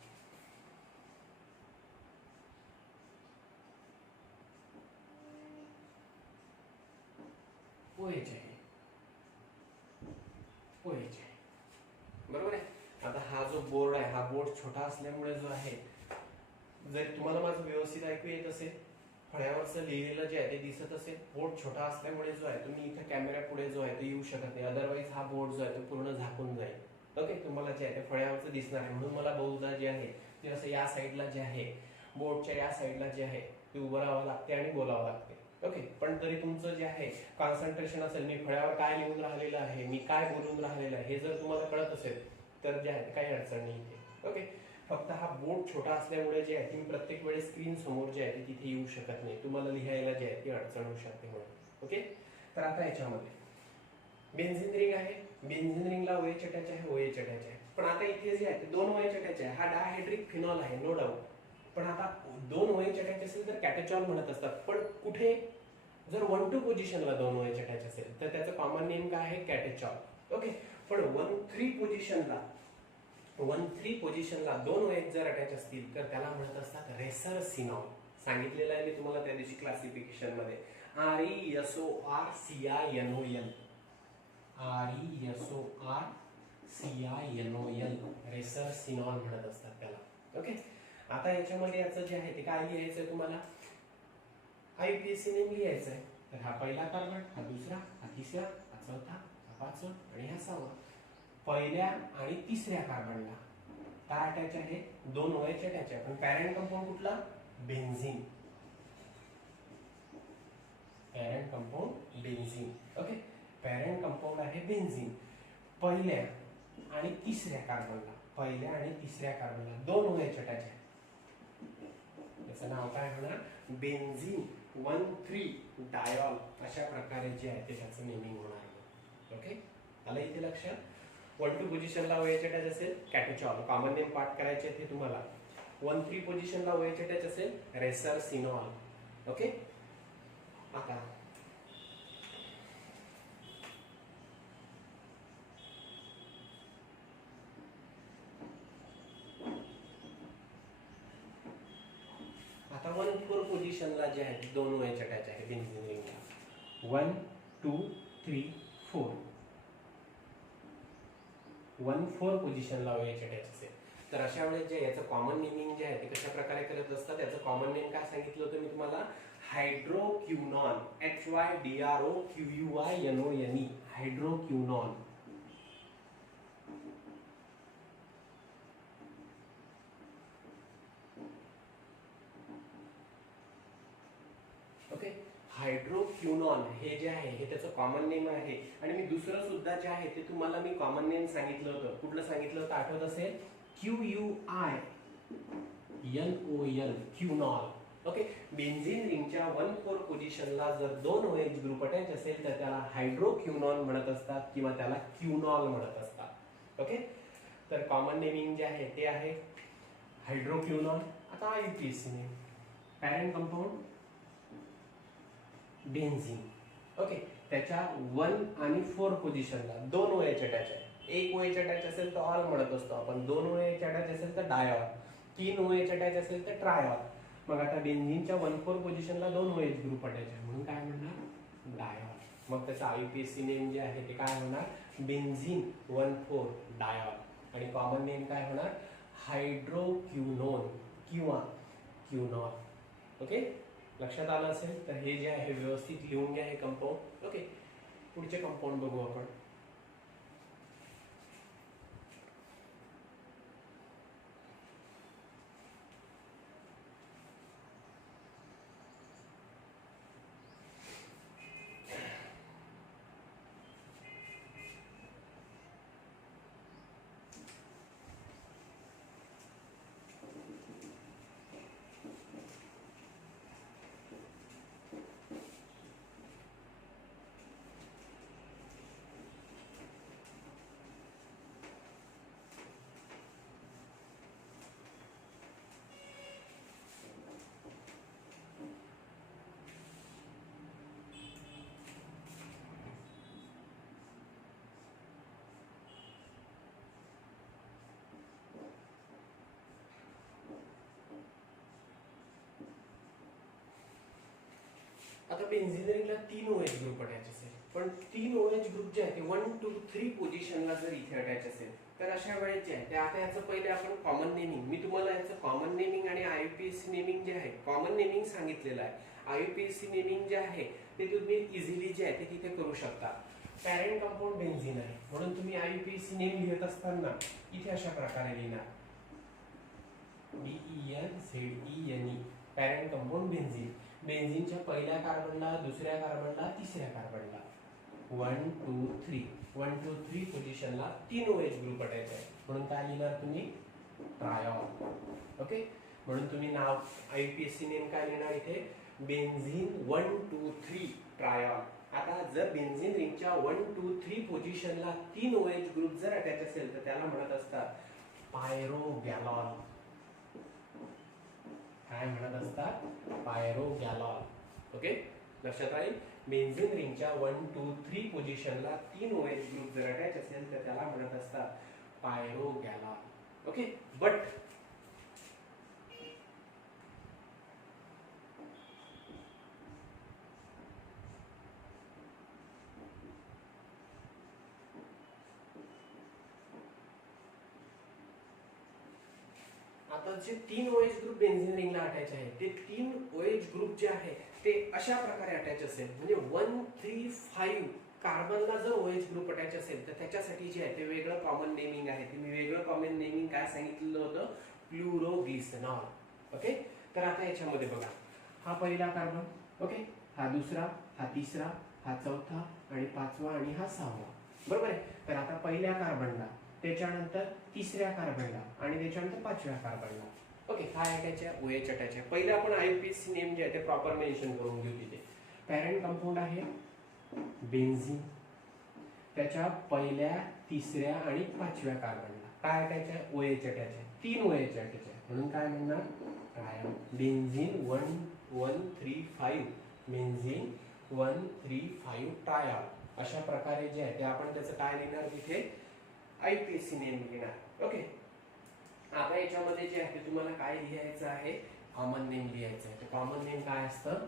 OH आहे, OH आहे, बरोबर आहे. आता हा जो बोर्ड आहे, हा बोर्ड छोटा असल्यामुळे जो आहे, जर तुम्हाला माझं व्यवस्थित ऐकू येत असेल, फळ्यावरचं लिहिलेलं जे आहे ते दिसत असेल, बोर्ड छोटा असल्यामुळे जो आहे तुम्ही इथे कॅमेरा पुढे जो आहे तो येऊ शकत नाही, अदरवाईज हा बोर्ड जो आहे तो पूर्ण झाकून जाईल. ओके. तुम्हाला जे आहे ते फळ्यावरचं दिसणार आहे, म्हणून मला बहुधा जे आहे ते असं या साईडला जे आहे, बोर्डच्या या साईडला जे आहे ते उभं राहावं लागते आणि बोलावं लागते. ओके. पण तरी तुमचं जे आहे कॉन्सन्ट्रेशन असेल, मी फळ्यावर काय लिहून राहिलेलं आहे, मी काय बोलून राहिलेलं आहे, हे जर तुम्हाला कळत असेल तर जे आहे काही अडचण नाही इथे. ओके. फक्त हा बोर्ड छोटा असल्यामुळे जे आहे तुम्ही प्रत्येक वेळेस स्क्रीन समोर जे आहे ते तिथे येऊ शकत नाही, तुम्हाला लिहायला जे आहे ती अडचण होऊ शकते म्हणून. ओके. तर आता याच्यामध्ये बेन्झीन रिंग आहे, बेन्झीन रिंगला OH अटॅच आहे, OH अटॅच आहे. पण आता इथे जे आहे ते दोन OH अटॅच आहे, हा डायहायड्रिक फिनॉल आहे, नो डाऊट. पण आता दोन OH अटॅच असेल तर कॅटेचॉल म्हणत असतात, पण कुठे? जर 1,2 पोझिशनला दोन OH अटॅच असेल तर त्याचं कॉमन नेम काय आहे? कॅटेचॉल. ओके. पण 1,3 पोझिशनला, 1,3 पोझिशनला दोन OH जर अटॅच असतील तर त्याला म्हणत असतात रेसरसिनॉल. सांगितलेलं आहे मी तुम्हाला त्या दिवशी क्लासिफिकेशन मध्ये, RESORCINOL, RESORCINOL, रेसरसिनॉल म्हणत असतात त्याला. ओके. आता याच्यामध्ये याचं जे आहे ते काय लिहायचं तुम्हाला? IUPAC नेम लिहायचं आहे. तर हा पहिला कार्बन, हा दुसरा, हा तिसरा, हा चौथा, हा पाचवा आणि हा सहावा. पहिल्या आणि तिसऱ्या कार्बनला काय अटॅच आहे? दोन OH अटॅच आहे, पण पॅरेंट कंपाऊंड कुठला? Benzene. Parent compound benzene. Okay. Parent compound आहे बेन्झीन. पहिल्या आणि तिसऱ्या कार्बनला, पहिल्या आणि तिसऱ्या कार्बनला दोन OH अटॅच आहे, त्याचं नाव काय होणार? बेन्झीन 1,3 डायऑल. अशा प्रकारे जे आहे ते त्याचं नेमिंग होणार. ओके. आलं इथे लक्षात? 1,2 पोझिशनला OH अटॅच असेल कॅटेचॉल, कॉमन नेम पाठ करायचे ते तुम्हाला. 1,3 पोझिशनला OH अटॅच असेल रेसरसिनॉल. ओके. आता आता 1,4 पोझिशनला जे आहे दोन OH अटॅच आहे बेन्झीन रिंगला. 1, 2, 3, 4. 1,4 पोझिशनला OH अटॅच असेल तर अशा वेळेस जे याचं कॉमन नेमिंग जे आहे ते कशा प्रकारे करत असतात? याचं कॉमन नेम काय सांगितलं होतं मी तुम्हाला? हायड्रोक्युनॉन. HYDROQUINONE, हायड्रोक्युनॉन. ओके. हायड्रोक्युनॉन हे जे आहे हे त्याचं कॉमन नेम आहे. आणि मी दुसरं सुद्धा जे आहे ते तुम्हाला मी कॉमन नेम सांगितलं होतं. कुठलं सांगितलं होतं आठवत असेल? QUINOL, क्युनॉल. ओके. बेन्झीन रिंगच्या 1,4 पोझिशनला जर दोन OH ग्रुप अटॅच असेल तर त्याला हायड्रोक्युनॉन म्हणत असतात किंवा त्याला क्युनॉल म्हणत असतात. ओके. तर कॉमन नेमिंग जे आहे ते आहे हायड्रोक्युनॉन. आता IUPAC name, parent compound benzene. Okay. त्याच्या 1 आणि 4 पोझिशनला दोन OH अटॅच आहे. एक OH अटॅच असेल तर ऑल म्हणत असतो आपण, दोन OH अटॅच असेल तर डायऑल, 3 OH अटॅच असेल तर ट्रायऑल. मग आता बेन्झीनच्या 1,4 पोझिशनला दोन OH ग्रुप अटॅच आहे म्हणून काय म्हणणार? डायऑल. मग त्याचं IUPAC नेम जे आहे ते काय होणार? बेन्झीन 1,4 डायऑल. आणि कॉमन नेम काय होणार? हायड्रोक्युनोन किंवा क्युनॉल. ओके. लक्षात आलं असेल तर हे जे आहे व्यवस्थित लिहून घ्या हे कंपाऊंड. ओके. पुढचे कंपाऊंड बघू आपण. आता बेन्झीन रिंगला 3 OH ग्रुप अटॅच असेल, पण 3 OH ग्रुप जे आहे ते 1 2 3 पोझिशनला जर इथे अटॅच असेल तर अशा वेळेस जे आहे ते आता याचं पहिले आपण कॉमन नेमिंग, मी तुम्हाला याचं कॉमन नेमिंग आणि IUPAC नेमिंग जे आहे, कॉमन नेमिंग सांगितलेलं आहे, IUPAC नेमिंग जे आहे ते तुम्ही इझिली जे आहे ते तिथे करू शकता. पॅरेंट कंपाऊंड बेन्झीन आहे म्हणून तुम्ही IUPAC नेम लिहित असताना इथे अशा प्रकारे लिहिणार BENZENE, पॅरेंट कंपाऊंड बेन्झीन. बेन्झीनच्या पहिल्या कार्बनला, दुसऱ्या कार्बनला, तिसऱ्या कार्बनला 1 2 3 1 2 3 पोझिशनला 3 OH ग्रुप अटॅच आहे म्हणून काय लिहिणार तुम्ही? ट्रायॉल. ओके, म्हणून तुम्ही नाव IUPAC नेम काय लिहिणार इथे? बेन्झीन 1 2 3 ट्रायॉल. आता जर बेन्झीन रिंगच्या 1 2 3 पोझिशनला 3 OH ग्रुप जर अटॅच असेल तर त्याला म्हणत असतात पायरोगॅलॉल. काय म्हणत असतात? पायरोगॅलॉल. ओके, लक्षात राहील. बेन्झीन रिंगच्या 1 2 3 पोझिशनला 3 OH ग्रुप जर अटॅच असेल तर त्याला म्हणत असतात पायरोगॅलॉल. ओके, बट आता जे 3 OH ग्रुप बेन्झीन रिंगला अटॅच आहे ते 3 OH ग्रुप जे आहे ते अशा प्रकारे अटॅच असेल, म्हणजे 1 3 5 कार्बनला जर OH ग्रुप अटॅच असेल तर त्याच्यासाठी जे आहे ते वेगळं कॉमन नेमिंग आहे. ते मी वेगळं कॉमन नेमिंग काय सांगितलेलं होतं? फ्लोरोग्लिसरॉल. ओके, तर आता याच्यामध्ये बघा, हा पहिला कार्बन, ओके, हा दुसरा, हा तिसरा, हा चौथा आणि पाचवा आणि हा सहावा, बरोबर आहे. तर आता पहिल्या कार्बनला, त्याच्यानंतर तिसऱ्या कार्बनला आणि त्याच्यानंतर पाचव्या कार्बनला, ओके, काय अटॅच आहे? OH अटॅच आहे. पहिले आपण IUPAC नेम जे आहे ते प्रॉपर मेन्शन करून घेऊ. तिथे पॅरेंट कंपाऊंड आहे बेन्झीन, त्याच्या पहिल्या, तिसऱ्या आणि पाचव्या कार्बनला काय अटॅच आहे? OH अटॅच आहे. 3 OH अटॅच आहे म्हणून काय म्हणणार? ट्रायॉल. Benzene 1 1 3 5, benzene 1 3 5 triol. अशा प्रकारे जे आहे ते आपण त्याचं काय लिहिणार? तिथे IUPAC नेम लिहिणार. ओके, आता याच्यामध्ये जे आहे तुम्हाला काय लिहायचं आहे? कॉमन नेम लिहायचं आहे. कॉमन नेम काय असतं?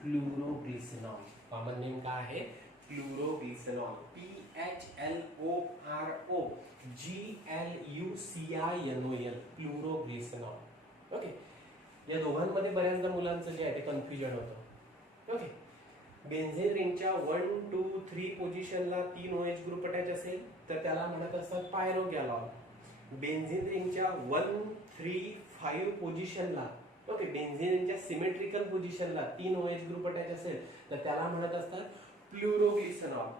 फ्लोरोग्लिसरॉल. कॉमन नेम काय आहे? फ्लोरोग्लिसरॉल. PHLOROGLUCINOL, फ्लोरोग्लिसरॉल. ओके, या दोघांमध्ये बऱ्याचदा मुलांचं जे आहे ते कन्फ्युजन होतं. ओके, बेन्झीन रिंगच्या 1 2 3 पोझिशनला 3 OH ग्रुप अटॅच असेल तर त्याला म्हणत असतात पायरोगॅलॉल. बेन्झीन रिंगच्या 1 3 5 पोझिशनला, ओके, बेन्झीन रिंगच्या सिमेट्रिकल पोझिशनला 3 OH ग्रुप अटॅच असेल तर त्याला म्हणत असतात फ्लोरोग्लिसरॉल.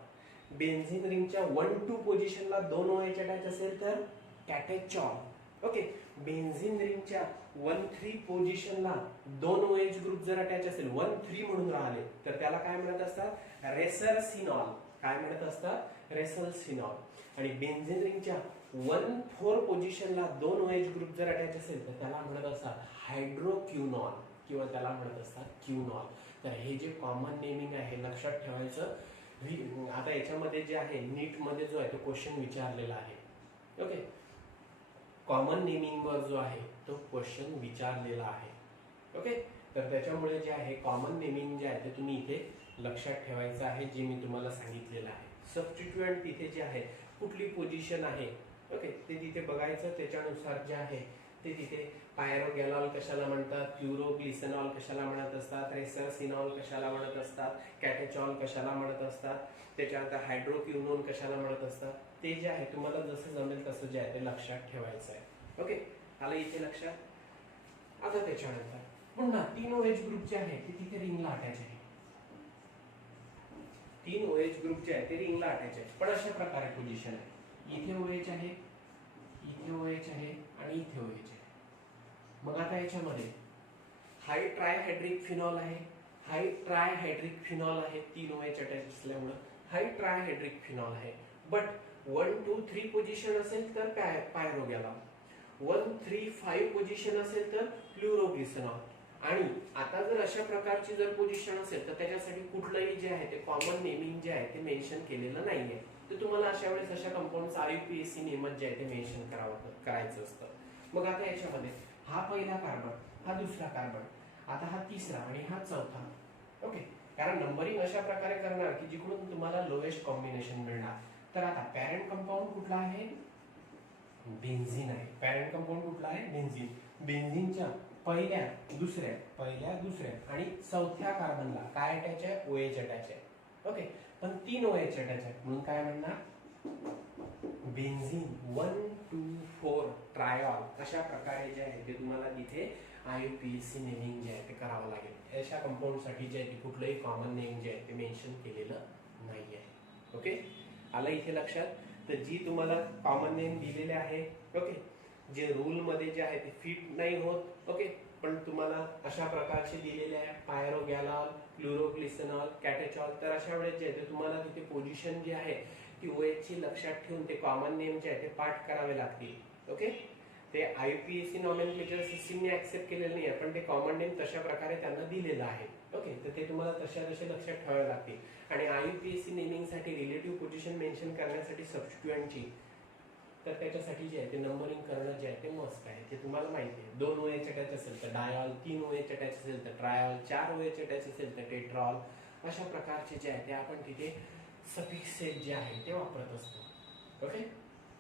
बेन्झीन रिंगच्या 1 2 पोझिशनला 2 OH अटॅच असेल तर कॅटेचॉल. ओके, बेन्झीन रिंगच्या 1 3 पोझिशनला 2 OH ग्रुप जर अटॅच असेल, 1 3 म्हणून राहिले तर त्याला काय म्हणत असतात? रेसरसिनॉल. काय म्हणत असतात? रेसरसिनॉल. आणि बेन्झीन रिंगच्या 1 4 पोझिशनला 2 OH ग्रुप जर अटॅच असेल तर त्याला म्हणत असतात हायड्रोक्युनॉल किंवा त्याला म्हणत असतात क्युनॉल. तर हे जे कॉमन नेमिंग आहे लक्षात ठेवायचं. आता याच्यामध्ये जे आहे नीट मध्ये जो आहे तो क्वेश्चन विचारलेला आहे. ओके, कॉमन नेमिंग वर जो आहे तो क्वेश्चन विचारलेला आहे. ओके, तर त्याच्यामुळे जे आहे कॉमन नेमिंग जे आहे ते तुम्ही इथे लक्षात ठेवायचं आहे, जे मी तुम्हाला सांगितलेलं आहे. सबस्टिट्यूएंट तिथे जे आहे कुठली पोझिशन आहे, ओके, ते तिथे बघायचं. त्याच्यानुसार जे आहे ते तिथे पायरोगॅलॉल कशाला म्हणतात, फ्लोरोग्लिसरॉल कशाला म्हणत असतात, रेसरसिनॉल कशाला म्हणत असतात, कॅटेचॉल कशाला म्हणत असतात, त्याच्यानंतर हायड्रोक्युनोन कशाला म्हणत असतात, ते जे आहे तुम्हाला जसं जमेल तसं जे आहे ते लक्षात ठेवायचं आहे. ओके, आलं इथे लक्षात. आता त्याच्यानंतर पुन्हा 3 OH ग्रुप जे आहे ते तिथे रिंगला अटॅच आहे. 3 OH ग्रुप जे आहे ते रिंगला अटॅच आहे, पण अशा प्रकारे पोझिशन आहे. इथे OH आहे, इथे OH आहे आणि इथे OH आहे. मग आता याच्यामध्ये हाय ट्रायहायड्रिक फिनॉल आहे, हाय ट्रायहायड्रिक फिनॉल आहे. 3 OH अटॅच असल्यामुळे हाय ट्रायहायड्रिक फिनॉल आहे. बट 1 2 3 पोझिशन असेल तर काय? पायरोगॅलॉल. 1 3 5 पोझिशन असेल तर फ्लोरोग्लिसरॉल. आणि आता जर अशा प्रकारची जर पोझिशन असेल तर त्याच्यासाठी कुठलंही जे आहे ते कॉमन नेमिंग जे आहे ते मेन्शन केलेलं नाहीये. तर तुम्हाला अशा वेळेस अशा कंपाऊंडचं IUPAC नेमच जे आहे ते मेन्शन करायचं असतं. मग आता याच्यामध्ये हा पहिला कार्बन, हा दुसरा कार्बन, आता हा तिसरा आणि हा चौथा. ओके, कारण नंबरिंग अशा प्रकारे करणार की जिकडून तुम्हाला लोएस्ट कॉम्बिनेशन मिळणार. तर आता पॅरेंट कंपाऊंड कुठला आहे? बेन्झीन आहे. पॅरेंट कंपाऊंड कुठला आहे? बेन्झीन. बेन्झीनच्या पहिल्या दुसऱ्या आणि चौथ्या कार्बनला काय अटॅच आहे? OH अटॅच आहे. ओके, पण 3 OH अटॅच आहे म्हणून काय म्हणणार? बेन्झीन 1 2 4 ट्रायॉल. अशा प्रकारे जे आहे ते तुम्हाला तिथे IUPAC नेमिंग जे आहे ते करावं लागेल. अशा कंपाऊंडसाठी जे आहे ते कुठलंही कॉमन नेम जे आहे ते मेन्शन केलेलं नाही आहे. ओके, आलं इथे लक्षात? तर जी तुम्हाला कॉमन नेम दिलेले आहे, ओके, जे रूल मध्ये जे आहे ते फिट नाही होत, ओके, पण तुम्हाला अशा प्रकारचे दिलेले आहे पायरोगॅलॉल, क्लोरोग्लिसनॉल, कॅटेचॉल. तर अशा वेळेस जे आहे ते तुम्हाला तिथे पोझिशन जी आहे ती OH ची लक्षात ठेवून ते कॉमन नेम जे आहे ते पाठ करावे लागतील. ओके, ते IUPAC नॉमेनक्लेचर सिस्टीमने ऍक्सेप्ट केलेलं नाही आहे, पण ते कॉमन नेम तशा प्रकारे त्यांना दिलेलं आहे. ओके, तर ते तुम्हाला तसे लक्षात ठेवावे लागतील. आणि IUPAC नेमिंगसाठी रिलेटिव्ह पोझिशन मेन्शन करण्यासाठी सबस्टिट्यूएंटची, तर त्याच्यासाठी जे आहे ते नंबरिंग करणं जे आहे ते मस्ट आहे. ते तुम्हाला माहिती आहे. 2 OH अटॅच असेल तर डायॉल, 3 OH अटॅच असेल तर ट्रायॉल, 4 OH अटॅच असेल तर टेट्रॉल. अशा प्रकारचे जे आहे ते आपण तिथे सफिक्स सेट जे आहे ते वापरत असतो. ओके,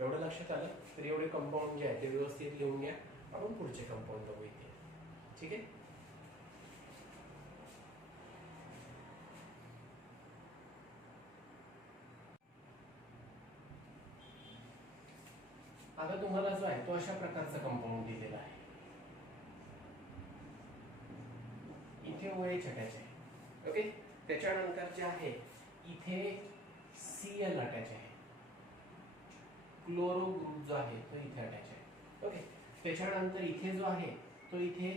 एवढं लक्षात आलं? तर एवढे कंपाऊंड जे आहे ते व्यवस्थित लिहून घ्या. आपण पुढचे कंपाऊंड बघू इथे. ठीक आहे. आता तुम्हाला जो आहे तो अशा प्रकारचा कंपाऊंड दिलेला आहे. इथे OH अटॅच आहे. ओके, त्याच्यानंतर जे आहे इथे Cl अटॅच आहे. क्लोरो ग्रुप जो आहे तो इथे अटॅच आहे. ओके, त्याच्यानंतर इथे जो आहे तो इथे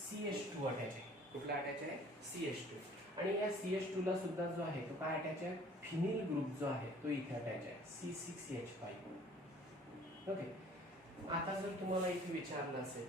CH2 अटॅच आहे. कुठला अटॅच आहे? CH2. आणि या CH2 ला सुद्धा जो आहे तो काय अटॅच आहे? फिनिल ग्रुप जो आहे तो इथे अटॅच आहे, C6H5. ओके, आता जर तुम्हाला इथे विचारलं असेल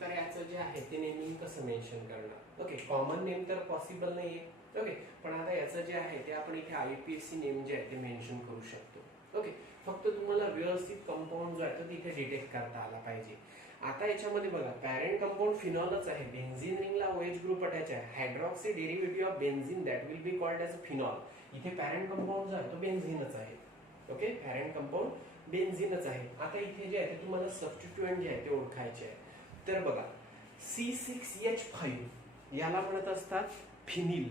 तर याचं जे आहे ते नेमिंग कसं मेन्शन करणार? ओके, कॉमन नेम तर पॉसिबल नाहीये. ओके, पण आता याचं जे आहे ते आपण इथे IUPAC नेम जे आहे ते मेन्शन करू शकतो. ओके, फक्त तुम्हाला व्यवस्थित कंपाऊंड जो आहे तो तिथे डिटेक्ट करता आला पाहिजे. आता याच्यामध्ये बघा, पॅरेंट कंपाऊंड फिनॉलच आहे. बेन्झीन रिंगला OH ग्रुप अटॅच आहे. Hydroxy derivative of benzene that will be called as phenol. इथे पॅरेंट कंपाऊंड जो आहे तो बेन्झीनच आहे. ओके, पॅरेंट कंपाऊंड बेन्झीनच आहे. आता इथे जे आहे ते तुम्हाला सबस्टिट्यूएंट जे आहे ते ओळखायचे आहे. तर बघा, C6H5 याला म्हणत असतात फिनिल.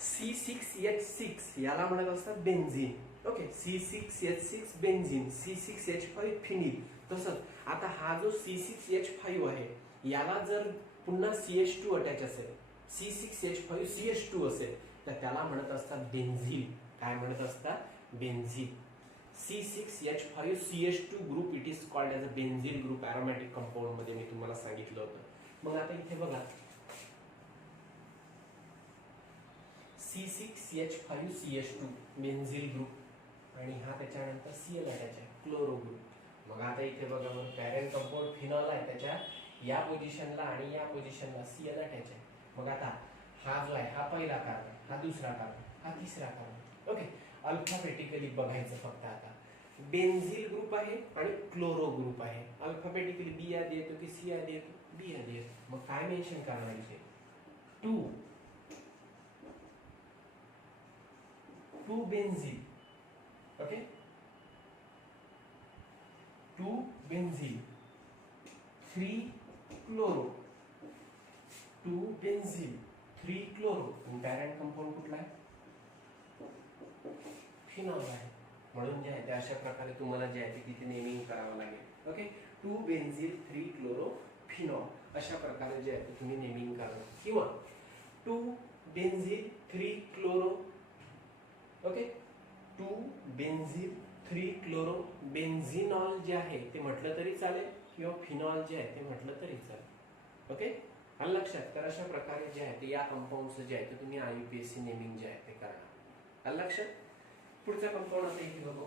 C6H6 याला म्हणत असतात benzene. Okay, C6H6 benzene, C6H5 phenyl. तसंच आता हा जो C6H5 आहे याला जर पुन्हा CH2 अटॅच असेल, C6H5 CH2 असेल तर त्याला म्हणत असतात बेन्झीन. काय म्हणत असतात? Benzene. C6H5 CH2 group it is called as a benzene group aromatic compound मध्ये मी तुम्हाला सांगितलं होतं. मग आता इथे बघा, C6H5 CH2 बेन्झीन ग्रुप आणि हा त्याच्यानंतर Cl अटॅच आहे, क्लोरो ग्रुप. मग आता इथे बघा, मग पॅरेंट कंपाऊंड फिनॉल आहे, त्याच्या या पोझिशनला आणि या पोझिशनला Cl अटॅच आहे. मग आता हा जो आहे हा पहिला कार्बन, हा दुसरा कार्बन, हा तिसरा कार्बन. ओके, अल्फाबेटिकली बघायचं फक्त. आता बेन्झील ग्रुप आहे आणि क्लोरो ग्रुप आहे. अल्फाबेटिकली बी आधी येतो की सी आधी येतो? बी आधी येतो. मग काय मेन्शन करणार इथे? 2 benzyl. Okay, 2 benzyl, 3 chloro, 2 benzyl, 3 chloro. Parent compound कुठला आहे? फिनॉल आहे. म्हणून जे आहे ते अशा प्रकारे तुम्हाला जे आहे ते तिथे नेमिंग करावं लागेल. Okay, 2 benzyl, 3 chloro, phenol. अशा प्रकारे जे आहे ते तुम्ही नेमिंग करा. किंवा 2 benzyl, 3 chloro. Okay, 2 benzyl, 3 chloro, बेन्झिनॉल जे आहे ते म्हटलं तरी चालेल किंवा फिनॉल जे आहे ते म्हटलं तरी चालेल. ओके, आलं लक्षात? तर अशा प्रकारे जे आहे ते या कंपाऊंडचं जे आहे ते तुम्ही IUPAC नेमिंग जे आहे ते करणार. आलं लक्षात? पुढचा कंपाऊंड आता इथे बघू.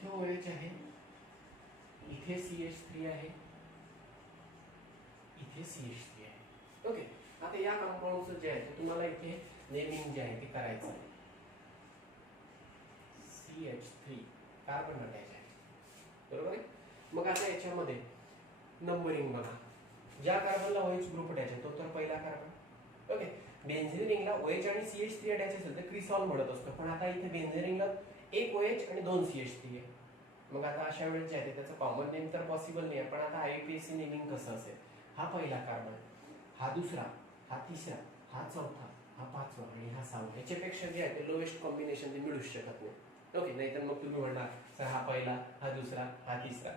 इथे OH आहे, इथे CH3 आहे, इथे CH3 आहे. ओके, आता या कंपाऊंडचं जे आहे ते तुम्हाला इथे नेमिंग जे आहे ते करायचं आहे. CH3 कार्बन अटॅच आहे, बरोबर आहे. मग आता याच्यामध्ये नंबरिंग बघा. ज्या कार्बनला OH ग्रुप अटॅच आहे तो तर पहिला कार्बन. ओके, बेन्झीन रिंगला OH आणि CH3 अटॅच असेल तर क्रिसॉल म्हणत असतो, पण आता इथे बेन्झीन रिंगला एक OH आणि 2 CH3 आहे. मग आता अशा वेळेस जे आहे त्याचं कॉमन नेम तर पॉसिबल नाही आहे, पण आता IUPAC नेमिंग कसं असेल? हा पहिला कार्बन, हा दुसरा, हा तिसरा, हा चौथा, हा पाचवा आणि हा सहावा. याच्यापेक्षा जे आहे ते लोएस्ट कॉम्बिनेशन ते मिळूच शकत नाही. ओके, नाहीतर मग तुम्ही म्हणणार सर हा पहिला, हा दुसरा, हा तिसरा,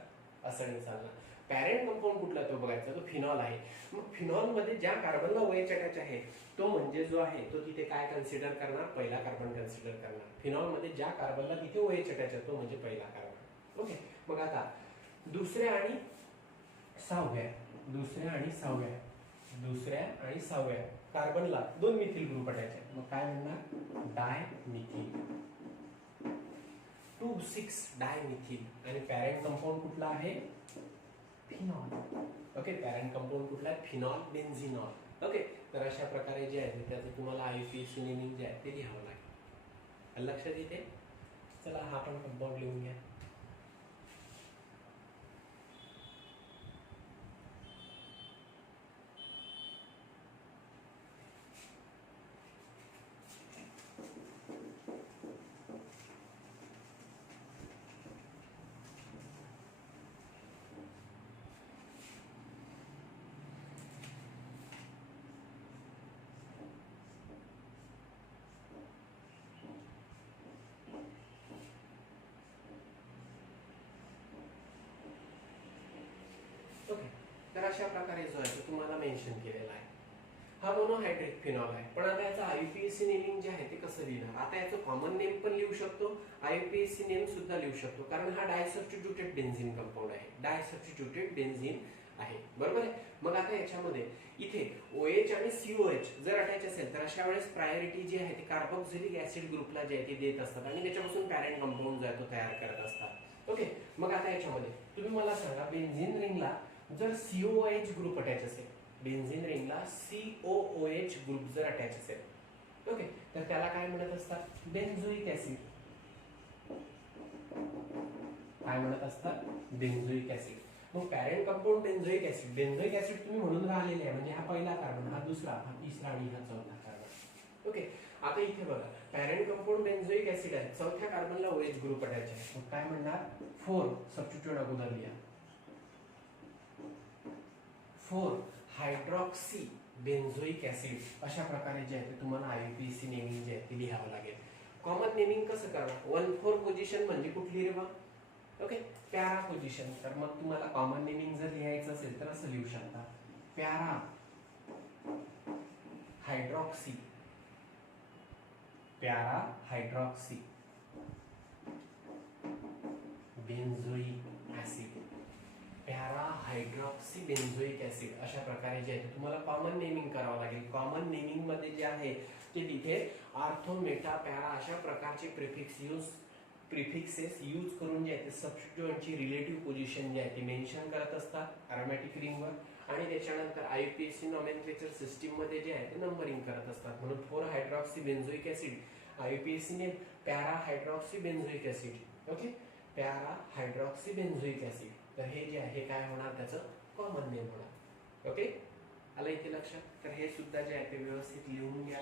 असं नाही चालणार. पॅरेंट कंपाऊंड कुठला तो बघायचा, तो फिनॉल आहे. मग फिनॉल मध्ये ज्या कार्बनला OH अटॅच आहे तो म्हणजे जो आहे तो तिथे काय कन्सिडर करणार? पहिला कार्बन कन्सिडर करणार. फिनॉल मध्ये ज्या कार्बनला तिथे OH अटॅच आहे तो म्हणजे पहिला कार्बन. ओके, मग आता दुसऱ्या आणि सहाव्या कार्बनला 2 मिथिल ग्रुप अटॅच आहे. मग काय म्हणणार? डाय मिथिल. 2,6 डाय मिथिल. आणि पॅरेंट कंपाऊंड कुठला आहे? फिनॉल. ओके, पॅरेंट कंपाऊंड कुठला आहे? फिनॉल बेन्झिनॉल. ओके, तर अशा प्रकारे जे आहे त्याचं तुम्हाला IUPAC नेमिंग जे आहे ते लिहावं लागेल. लक्षात येते? चला हा पण कंपाऊंड लिहून घ्या. ओके, तर अशा प्रकारे जो आहे तो तुम्हाला मेन्शन केलेला आहे. हा मोनोहायड्रेट फिनॉल आहे. पण आता याचं IUPAC नेमिंग जे आहे ते कसं लिहिणार? आता याचं कॉमन नेम पण लिहू शकतो, IUPAC नेम सुद्धा लिहू शकतो, कारण हा डायसब्स्टिट्यूटेड बेन्झीन कंपाऊंड आहे. डायसब्स्टिट्यूटेड बेन्झीन आहे, बरोबर आहे. मग आता याच्यामध्ये इथे OH आणि COH जर अटॅच असेल तर अशा वेळेस प्रायोरिटी जी आहे ती कार्बोक्सिलिक ऍसिड ग्रुपला जे आहे ते देत असतात आणि त्याच्यापासून पॅरेंट कंपाऊंड जो आहे तो तयार करत असतात. ओके, मग आता याच्यामध्ये तुम्ही मला सांगा, बेन्झीन रिंगला जर COOH ग्रुप अटॅच असेल, बेन्झीन रिंगला COOH ग्रुप जर अटॅच असेल, ओके, तर त्याला काय म्हणत असतात? बेन्झोइक ऍसिड. काय म्हणत असतात? बेन्झोइक ऍसिड. मग पॅरेंट कंपाऊंड बेन्झोइक ऍसिड. बेन्झोइक ऍसिड तुम्ही म्हणून राहिलेले आहे, म्हणजे हा पहिला कार्बन, हा दुसरा, हा तिसरा आणि हा चौथा कार्बन. ओके, आता इथे बघा, पॅरेंट कंपाऊंड बेन्झोइक ऍसिड आहे, चौथ्या कार्बनला OH ग्रुप अटॅच आहे. मग काय म्हणणार? 4 सबस्टिट्यूट अगोदर लिहा. 4 हायड्रॉक्सी बेन्झोइक ऍसिड. अशा प्रकारे जे आहे ते तुम्हाला IUPAC नेमिंग जे आहे ते लिहावं लागेल. कॉमन नेमिंग कसं करणार? 1,4 पोझिशन म्हणजे कुठली रे बा? Okay, para position. तर मग तुम्हाला कॉमन नेमिंग जर लिहायचं असेल तर असं लिहू शकता, para hydroxy. Para hydroxy benzoic acid. Para hydroxy benzoic acid. अशा प्रकारे जे आहे तुम्हाला कॉमन नेमिंग करावं लागेल. कॉमन नेमिंग मध्ये जे आहे ते तिथे आर्थो, मेटा, पॅरा अशा प्रकारचे प्रिफिक्सेस यूज करून जे आहे ते सबस्टिट्यूएंटची रिलेटिव्ह पोझिशन जी आहे ती मेन्शन करत असतात अरोमॅटिक रिंगवर, आणि त्याच्यानंतर IUPAC नॉमेनक्लेचर सिस्टीम मध्ये जे आहे ते नंबरिंग करत असतात. म्हणून 4 hydroxy benzoic acid, IUPAC name para hydroxy benzoic acid. Okay, para hydroxy benzoic acid. तर हे जे आहे काय होणार? त्याचं कॉमन नेम होणार. ओके, आलं इथे लक्षात? तर हे सुद्धा जे आहे ते व्यवस्थित लिहून घ्या.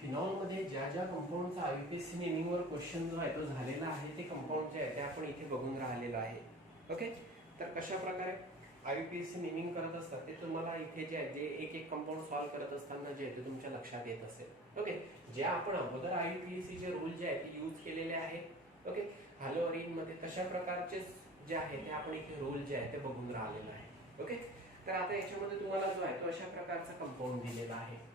फिनॉल मध्ये ज्या ज्या कंपाऊंडचा IUPAC नेमिंगवर क्वेश्चन जो आहे तो झालेला आहे ते कंपाऊंड जे आहे ते आपण इथे बघून राहिलेलं आहे. ओके, तर कशा प्रकारे IUPAC नेमिंग करत असतात ते तुम्हाला इथे जे आहे जे एक एक कंपाऊंड सॉल्व्ह करत असताना जे आहे ते तुमच्या लक्षात येत असेल. ओके, जे आपण अगोदर IUPAC चे रूल जे आहे ते यूज केलेले आहेत. ओके, हॅलोअरिन मध्ये तशा प्रकारचे जे आहे ते आपण इथे रूल जे आहे ते बघून राहिलेलं आहे. ओके, तर आता याच्यामध्ये तुम्हाला जो आहे तो अशा प्रकारचा कंपाऊंड दिलेला आहे.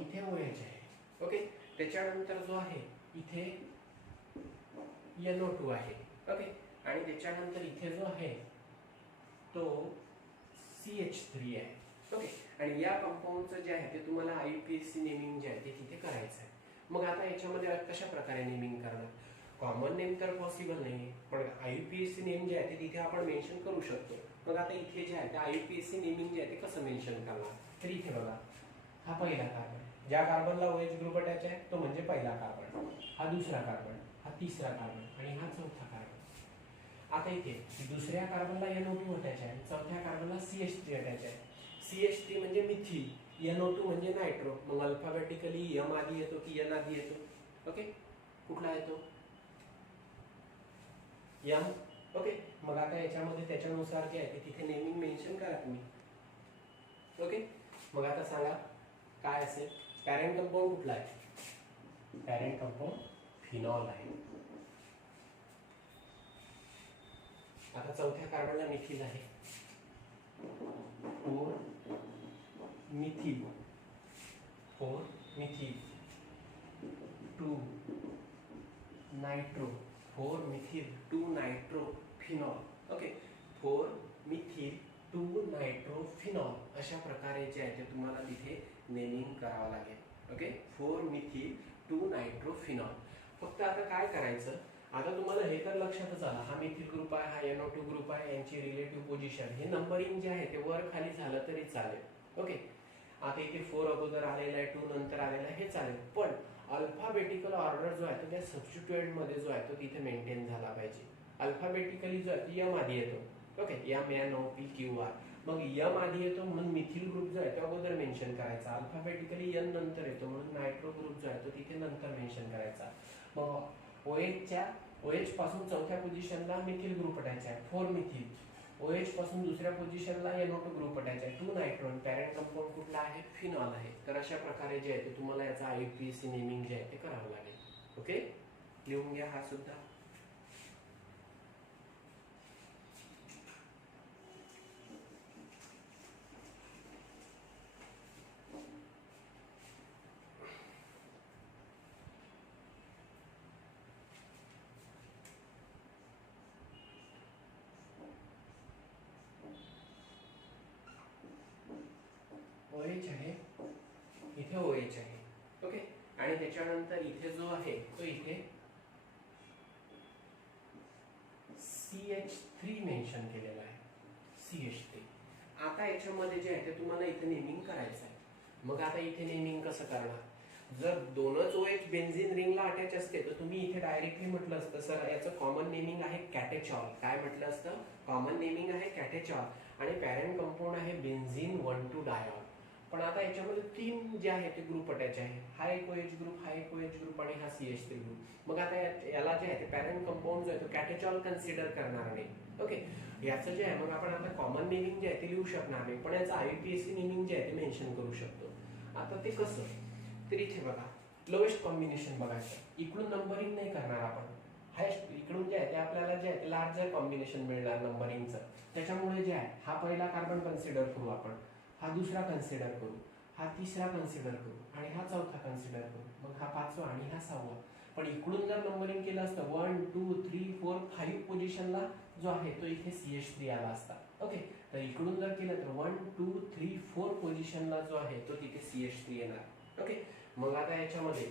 इथे OH आहे. ओके, त्याच्यानंतर जो आहे इथे NO2 आहे. ओके, आणि त्याच्यानंतर इथे जो आहे तो CH3 आहे. ओके, आणि या कंपाऊंडचं जे आहे ते तुम्हाला IUPAC नेमिंग जे आहे ते तिथे करायचं आहे. मग आता याच्यामध्ये कशा प्रकारे नेमिंग करणार? कॉमन नेम तर पॉसिबल नाही, पण IUPAC नेम जे आहे ते तिथे आपण मेन्शन करू शकतो. मग आता इथे जे आहे ते IUPAC नेमिंग जे आहे ते कसं मेन्शन करणार? तर इथे बघा, हा पहिला कार्बन, ज्या कार्बनला OH ग्रुप अटॅच आहे तो म्हणजे पहिला कार्बन, हा दुसरा कार्बन, हा तिसरा कार्बन आणि हा चौथा कार्बन. आता इथे दुसऱ्या कार्बनला NO2 अटॅच आहे, चौथ्या कार्बनला CH3 अटॅच आहे. CH3 म्हणजे मिथिल, NO2 म्हणजे नायट्रो. मग अल्फाबेटिकली M आधी येतो की N आधी येतो? ओके, कुठला येतो? M. ओके, मग आता याच्यामध्ये त्याच्यानुसार जे आहे ते तिथे नेमिंग मेन्शन करा तुम्ही. ओके, मग आता सांगा काय असेल? पॅरेंट कंपाऊंड कुठला आहे? पॅरेंट कंपाऊंड फिनॉल आहे. आता चौथ्या कार्बनला मिथिल आहे, 4 methyl, 4 methyl, 2 nitro, 4 methyl 2 nitro phenol. Okay, 4 methyl 2 nitro phenol. अशा प्रकारे जे आहे ते तुम्हाला तिथे नेमिंग करावं लागेल. Okay, 4 methyl 2 nitro phenol. फक्त आता काय करायचं, आता तुम्हाला हे तर लक्षातच आलं, हा मिथिल ग्रुप आहे, हा NO2 ग्रुप आहे, यांची रिलेटिव्ह पोझिशन, हे नंबरिंग जे आहे ते वर खाली झालं तरी चालेल. ओके, आता इथे 4 अगोदर आलेला आहे, 2 नंतर आलेला आहे, हे चालेल, पण अल्फाबेटिकल ऑर्डर जो आहे तो त्या सबस्टिट्यूएंट मध्ये जो आहे तो तिथे मेंटेन झाला पाहिजे. अल्फाबेटिकली जो आहे तो M आधी येतो. Okay, M N O P Q R. मग M आधी येतो म्हणून मिथिल ग्रुप जो आहे तो अगोदर मेन्शन करायचा. अल्फाबेटिकली N नंतर येतो म्हणून नायट्रो ग्रुप जो आहे तो तिथे नंतर मेन्शन करायचा. मग OH पासून चौथ्या पोझिशनला मिथिल ग्रुप अटॅच आहे, 4 मिथिल. OH पासून दुसऱ्या पोझिशनला NO2 ग्रुप अटॅच आहे, 2 नायट्रोन. पॅरेंट कंपाऊंड कुठला आहे? फिनॉल आहे. तर अशा प्रकारे जे आहे ते तुम्हाला याचा IUPAC नेमिंग जे आहे ते करावं लागेल. ओके, लिहून घ्या हा सुद्धा. OH आहे, इथे OH आहे. ओके, आणि त्याच्यानंतर इथे जो आहे तो इथे CH3 मेन्शन केलेला आहे, CH3. आता याच्यामध्ये जे आहे ते तुम्हाला इथे नेमिंग करायचं आहे. मग आता इथे नेमिंग कसं करणार? जर दोनच OH बेन्झीन रिंगला अटॅच असते तर तुम्ही इथे डायरेक्टली म्हटलं असतं सर याचं कॉमन नेमिंग आहे कॅटेचॉल. काय म्हटलं असतं? कॉमन नेमिंग आहे कॅटेचॉल आणि पॅरेंट कंपाऊंड आहे बेन्झीन 1,2 डायॉल. पण आता याच्यामध्ये 3 जे आहे ते ग्रुप अटॅच आहे, हा एक OH ग्रुप, हा एक OH ग्रुप आणि हा CH3 ग्रुप. मग आता याला जे आहे ते पॅरेंट कंपाऊंड जो आहे तो कॅटेचॉल कन्सिडर करणार नाही. ओके, याचं जे आहे मग आपण आता कॉमन नेमिंग जे आहे ते लिहू शकणार नाही, पण याचं IUPAC नेमिंग जे आहे ते मेन्शन करू शकतो. आता ते कसं? तर इथे बघा, लोएस्ट कॉम्बिनेशन बघायचं, इकडून नंबरिंग नाही करणार आपण. हायस्ट इकडून जे आहे ते आपल्याला जे आहे लार्जर कॉम्बिनेशन मिळणार नंबरिंगचं. त्याच्यामुळे जे आहे हा पहिला कार्बन कन्सिडर करू आपण, हा दुसरा कन्सिडर करू, हा तिसरा कन्सिडर करू आणि हा चौथा कन्सिडर करू, मग हा पाचवा आणि हा सहावा. पण इकडून जर नंबरिंग केलं असतं 1 2 3 4 5 पोझिशनला जो आहे तो इथे CH3 आला असता. ओके, तर इकडून जर केलं तर 1 2 3 4 पोझिशनला जो आहे तो तिथे CH3 येणार. ओके, मग आता याच्यामध्ये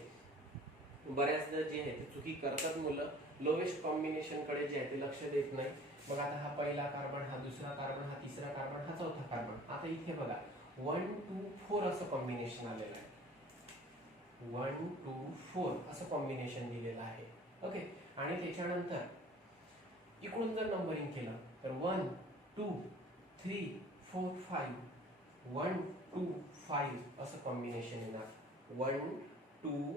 बऱ्याचदा जे आहे ते चुकी करतात मुलं, लोवेस्ट कॉम्बिनेशन कडे जे आहे ते लक्ष देत नाही. मग आता हा पहिला कार्बन, हा दुसरा कार्बन, हा तिसरा कार्बन, हा चौथा कार्बन. आता इथे बघा 1 2 4 असं कॉम्बिनेशन आलेलं आहे, 1 2 4 असं कॉम्बिनेशन दिलेलं आहे. ओके, आणि त्याच्यानंतर इकडून जर नंबरिंग केलं तर 1 2 3 4 5, 1 2 5 असं कॉम्बिनेशन येणार, 1 2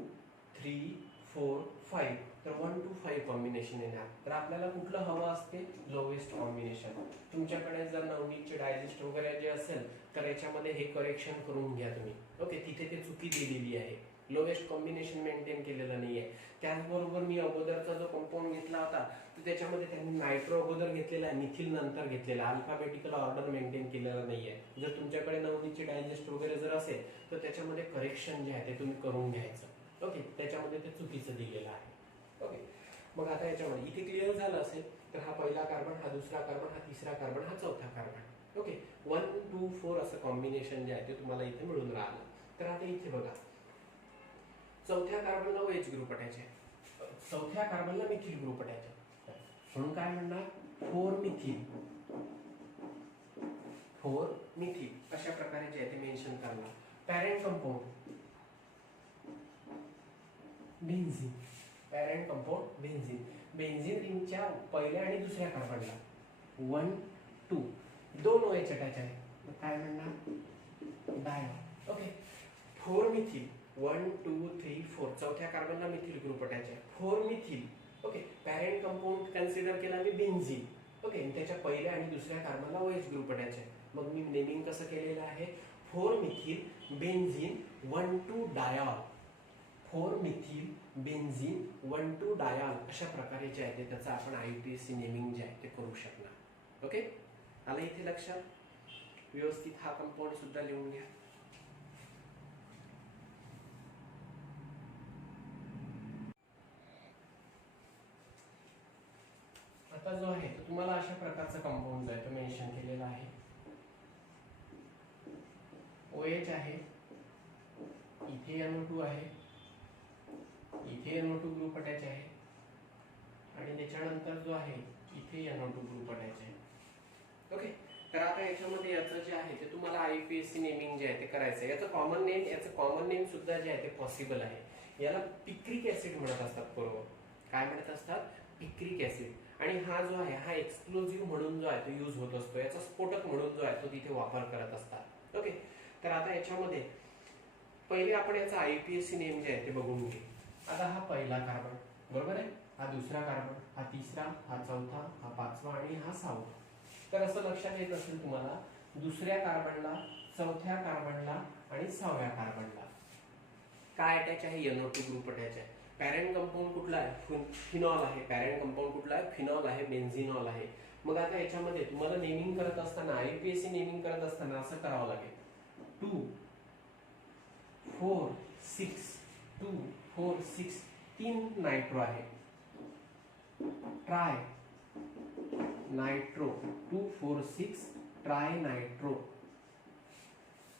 3 4 5. तर 1 2 5 कॉम्बिनेशन येणार. तर आपल्याला कुठलं हवं असते? Lowest combination. तुमच्याकडे जर नवनीतचे डायजेस्ट वगैरे जे असेल तर याच्यामध्ये हे करेक्शन करून घ्या तुम्ही. ओके, तिथे ते चुकी दिलेली आहे. लोएस्ट कॉम्बिनेशन मेंटेन केलेलं नाहीये. त्याचबरोबर मी अगोदरचा जो कंपाऊंड घेतला होता तर त्याच्यामध्ये त्यांनी नायट्रो अगोदर घेतलेला आहे, मिथिल नंतर घेतलेला, अल्फाबेटिकल ऑर्डर मेंटेन केलेला नाहीये. जर तुमच्याकडे नवनीतची डायजेस्ट वगैरे जर असेल तर त्याच्यामध्ये करेक्शन जे आहे ते तुम्ही करून घ्यायचं. ओके, त्याच्यामध्ये ते चुकीचं दिलेलं आहे. ओके, मग आता याच्यामध्ये इथे क्लिअर झालं असेल तर हा पहिला कार्बन, हा दुसरा कार्बन, हा तिसरा कार्बन, हा चौथा कार्बन. ओके, 1 2 4 असं कॉम्बिनेशन जे आहे ते तुम्हाला इथे मिळून राहिलं. तर आता इथे बघा, चौथ्या कार्बनला OH ग्रुप अटॅच आहे, चौथ्या कार्बनला मिथिल ग्रुप अटॅच आहे, म्हणून काय म्हणणार 4 मिथिल, 4 मिथिल अशा प्रकारे जे आहे ते मेन्शन करणार. Parent compound benzene, parent compound benzene, benzene रिंगच्या पहिल्या आणि दुसऱ्या कार्बनला 1 2 दोन OH अटॅच आहे, मग काय म्हणणार डायॉल. ओके, 4 मिथिल 1 2 3 4 चौथ्या कार्बनला मिथिल ग्रुप अटॅच आहे, 4 methyl. Okay, parent compound consider केला मी बेन्झीन. ओके, त्याच्या पहिल्या आणि दुसऱ्या कार्बनला OH ग्रुप अटॅच आहे, मग मी नेमिंग कसं केलेलं आहे 4 methyl benzene 1 2 dial, 4 methyl benzene 1 2 dial अशा प्रकारे जे आहे ते त्याचं आपण IUPAC नेमिंग जे आहे ते करू शकणार. ओके, आलं इथे लक्षात? व्यवस्थित हा कंपाऊंड सुद्धा लिहून घ्या. आता जो आहे तो तुम्हाला अशा प्रकारचा कंपाऊंड जो आहे तो मेन्शन केलेला आहे. OH आहे, इथे NO2 आहे, इथे NO2 ग्रुप अटॅच आहे आणि त्याच्यानंतर जो आहे इथे NO2 ग्रुप अटॅच आहे. ओके, तर आता याच्यामध्ये याचं जे आहे ते तुम्हाला IUPAC नेमिंग जे आहे ते करायचं आहे. याचं कॉमन नेम सुद्धा जे आहे ते पॉसिबल आहे. याला पिक्रिक ऍसिड म्हणत असतात. बरोबर, काय म्हणत असतात? Picric acid. आणि हा जो आहे हा एक्सप्लोजिव्ह म्हणून जो आहे तो यूज होत असतो, याचा स्फोटक म्हणून जो आहे तो तिथे वापर करत असतात. ओके, तर आता याच्यामध्ये पहिले आपण याचा IUPAC नेम जे आहे ते बघून घेऊ. आता हा पहिला कार्बन, बरोबर आहे, हा दुसरा कार्बन, हा तिसरा, हा चौथा, हा पाचवा आणि हा सहावा. तर असं लक्षात येत असेल तुम्हाला, दुसऱ्या कार्बनला, चौथ्या कार्बनला आणि सहाव्या कार्बनला काय अटॅच आहे? NO2 ग्रुप अटॅच आहे. पॅरेंट कंपाऊंड कुठला आहे? फिनॉल आहे. पॅरेंट कंपाऊंड कुठला आहे? फिनॉल आहे, बेन्झिनॉल आहे. मग आता याच्यामध्ये तुम्हाला नेमिंग करत असताना, IUPAC नेमिंग करत असताना असं करावं लागेल, 2 4 6 2 4 6 तीन नायट्रो आहे, try nitro 2 4 6 try nitro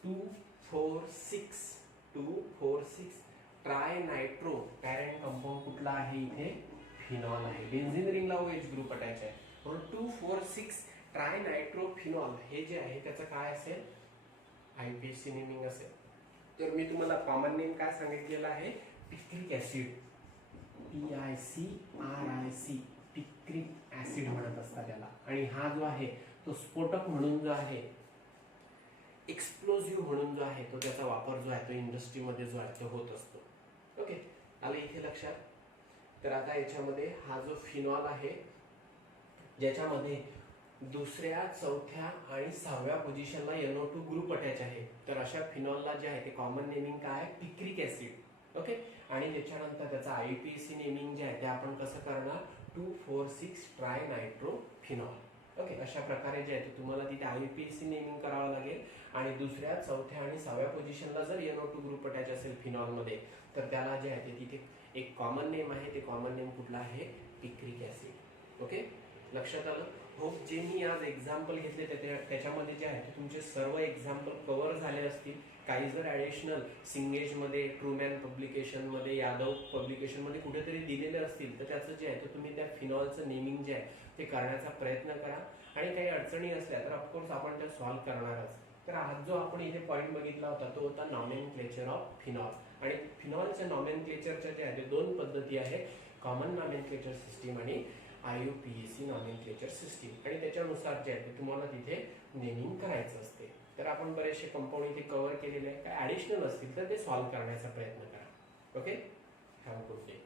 2 4 6 2 4 6 try nitro. Parent compound कुठला आहे? इथे फिनॉल आहे. बेन्झीन रिंगला OH ग्रुप अटॅच आहे, म्हणून 2 4 6 ट्राय नायट्रो फिनॉल हे जे आहे त्याचं काय असेल? IUPAC नेमिंग असेल. तर मी तुम्हाला कॉमन नेम काय सांगितलेलं आहे? Picric acid, PICRIC, picric acid म्हणत असतात त्याला. आणि हा जो आहे तो स्फोटक म्हणून जो आहे, एक्सप्लोजिव्ह म्हणून जो आहे तो त्याचा वापर जो आहे तो इंडस्ट्रीमध्ये जो आहे तो होत असतो. ओके, आलं इथे लक्षात? तर आता याच्यामध्ये हा जो फिनॉल आहे ज्याच्यामध्ये दुसऱ्या, चौथ्या आणि सहाव्या पोझिशनला NO2 ग्रुप अटॅच आहे, तर अशा फिनॉलला जे आहे ते कॉमन नेमिंग काय? Picric acid. ओके, आणि त्याच्यानंतर त्याचा IUPAC नेमिंग जे आहे ते आपण कसं करणार? 2 4 6 ट्राय नायट्रो फिनॉल. ओके, अशा प्रकारे जे आहे ते तुम्हाला तिथे IUPAC नेमिंग करावं लागेल. आणि दुसऱ्या, चौथ्या आणि सहाव्या पोझिशनला जर NO2 ग्रुप अटॅच असेल फिनॉलमध्ये तर त्याला जे आहे ते तिथे एक कॉमन नेम आहे, ते कॉमन नेम कुठला आहे? Picric acid. ओके, लक्षात आलं? होप जे मी आज एक्झाम्पल घेतले त्याच्यामध्ये जे आहे ते तुमचे सर्व एक्झाम्पल कव्हर झाले असतील. काही जर ॲडिशनल सिंगेजमध्ये, ट्रूमॅन पब्लिकेशनमध्ये, यादव पब्लिकेशनमध्ये कुठेतरी दिलेले असतील तर त्याचं जे आहे ते तुम्ही त्या फिनॉलचं नेमिंग जे आहे ते करण्याचा प्रयत्न करा. आणि काही अडचणी असल्या तर ऑफकोर्स आपण त्या सॉल्व्ह करणारच. तर आज जो आपण इथे पॉईंट बघितला होता तो होता नॉमेनक्लेचर ऑफ फिनॉल. आणि फिनॉलच्या नॉमेनक्लेचरच्या जे आहे ते दोन पद्धती आहेत, कॉमन नॉमेनक्लेचर सिस्टीम आणि IUPAC नॉमेनक्लेचर सिस्टीम. आणि त्याच्यानुसार जे आहे ते तुम्हाला तिथे नेमिंग करायचं असते. तर आपण बरेचसे कंपाऊंड इथे कव्हर केलेले आहे. काय ॲडिशनल असतील तर ते सॉल्व्ह करण्याचा प्रयत्न करा. Okay, have a good day.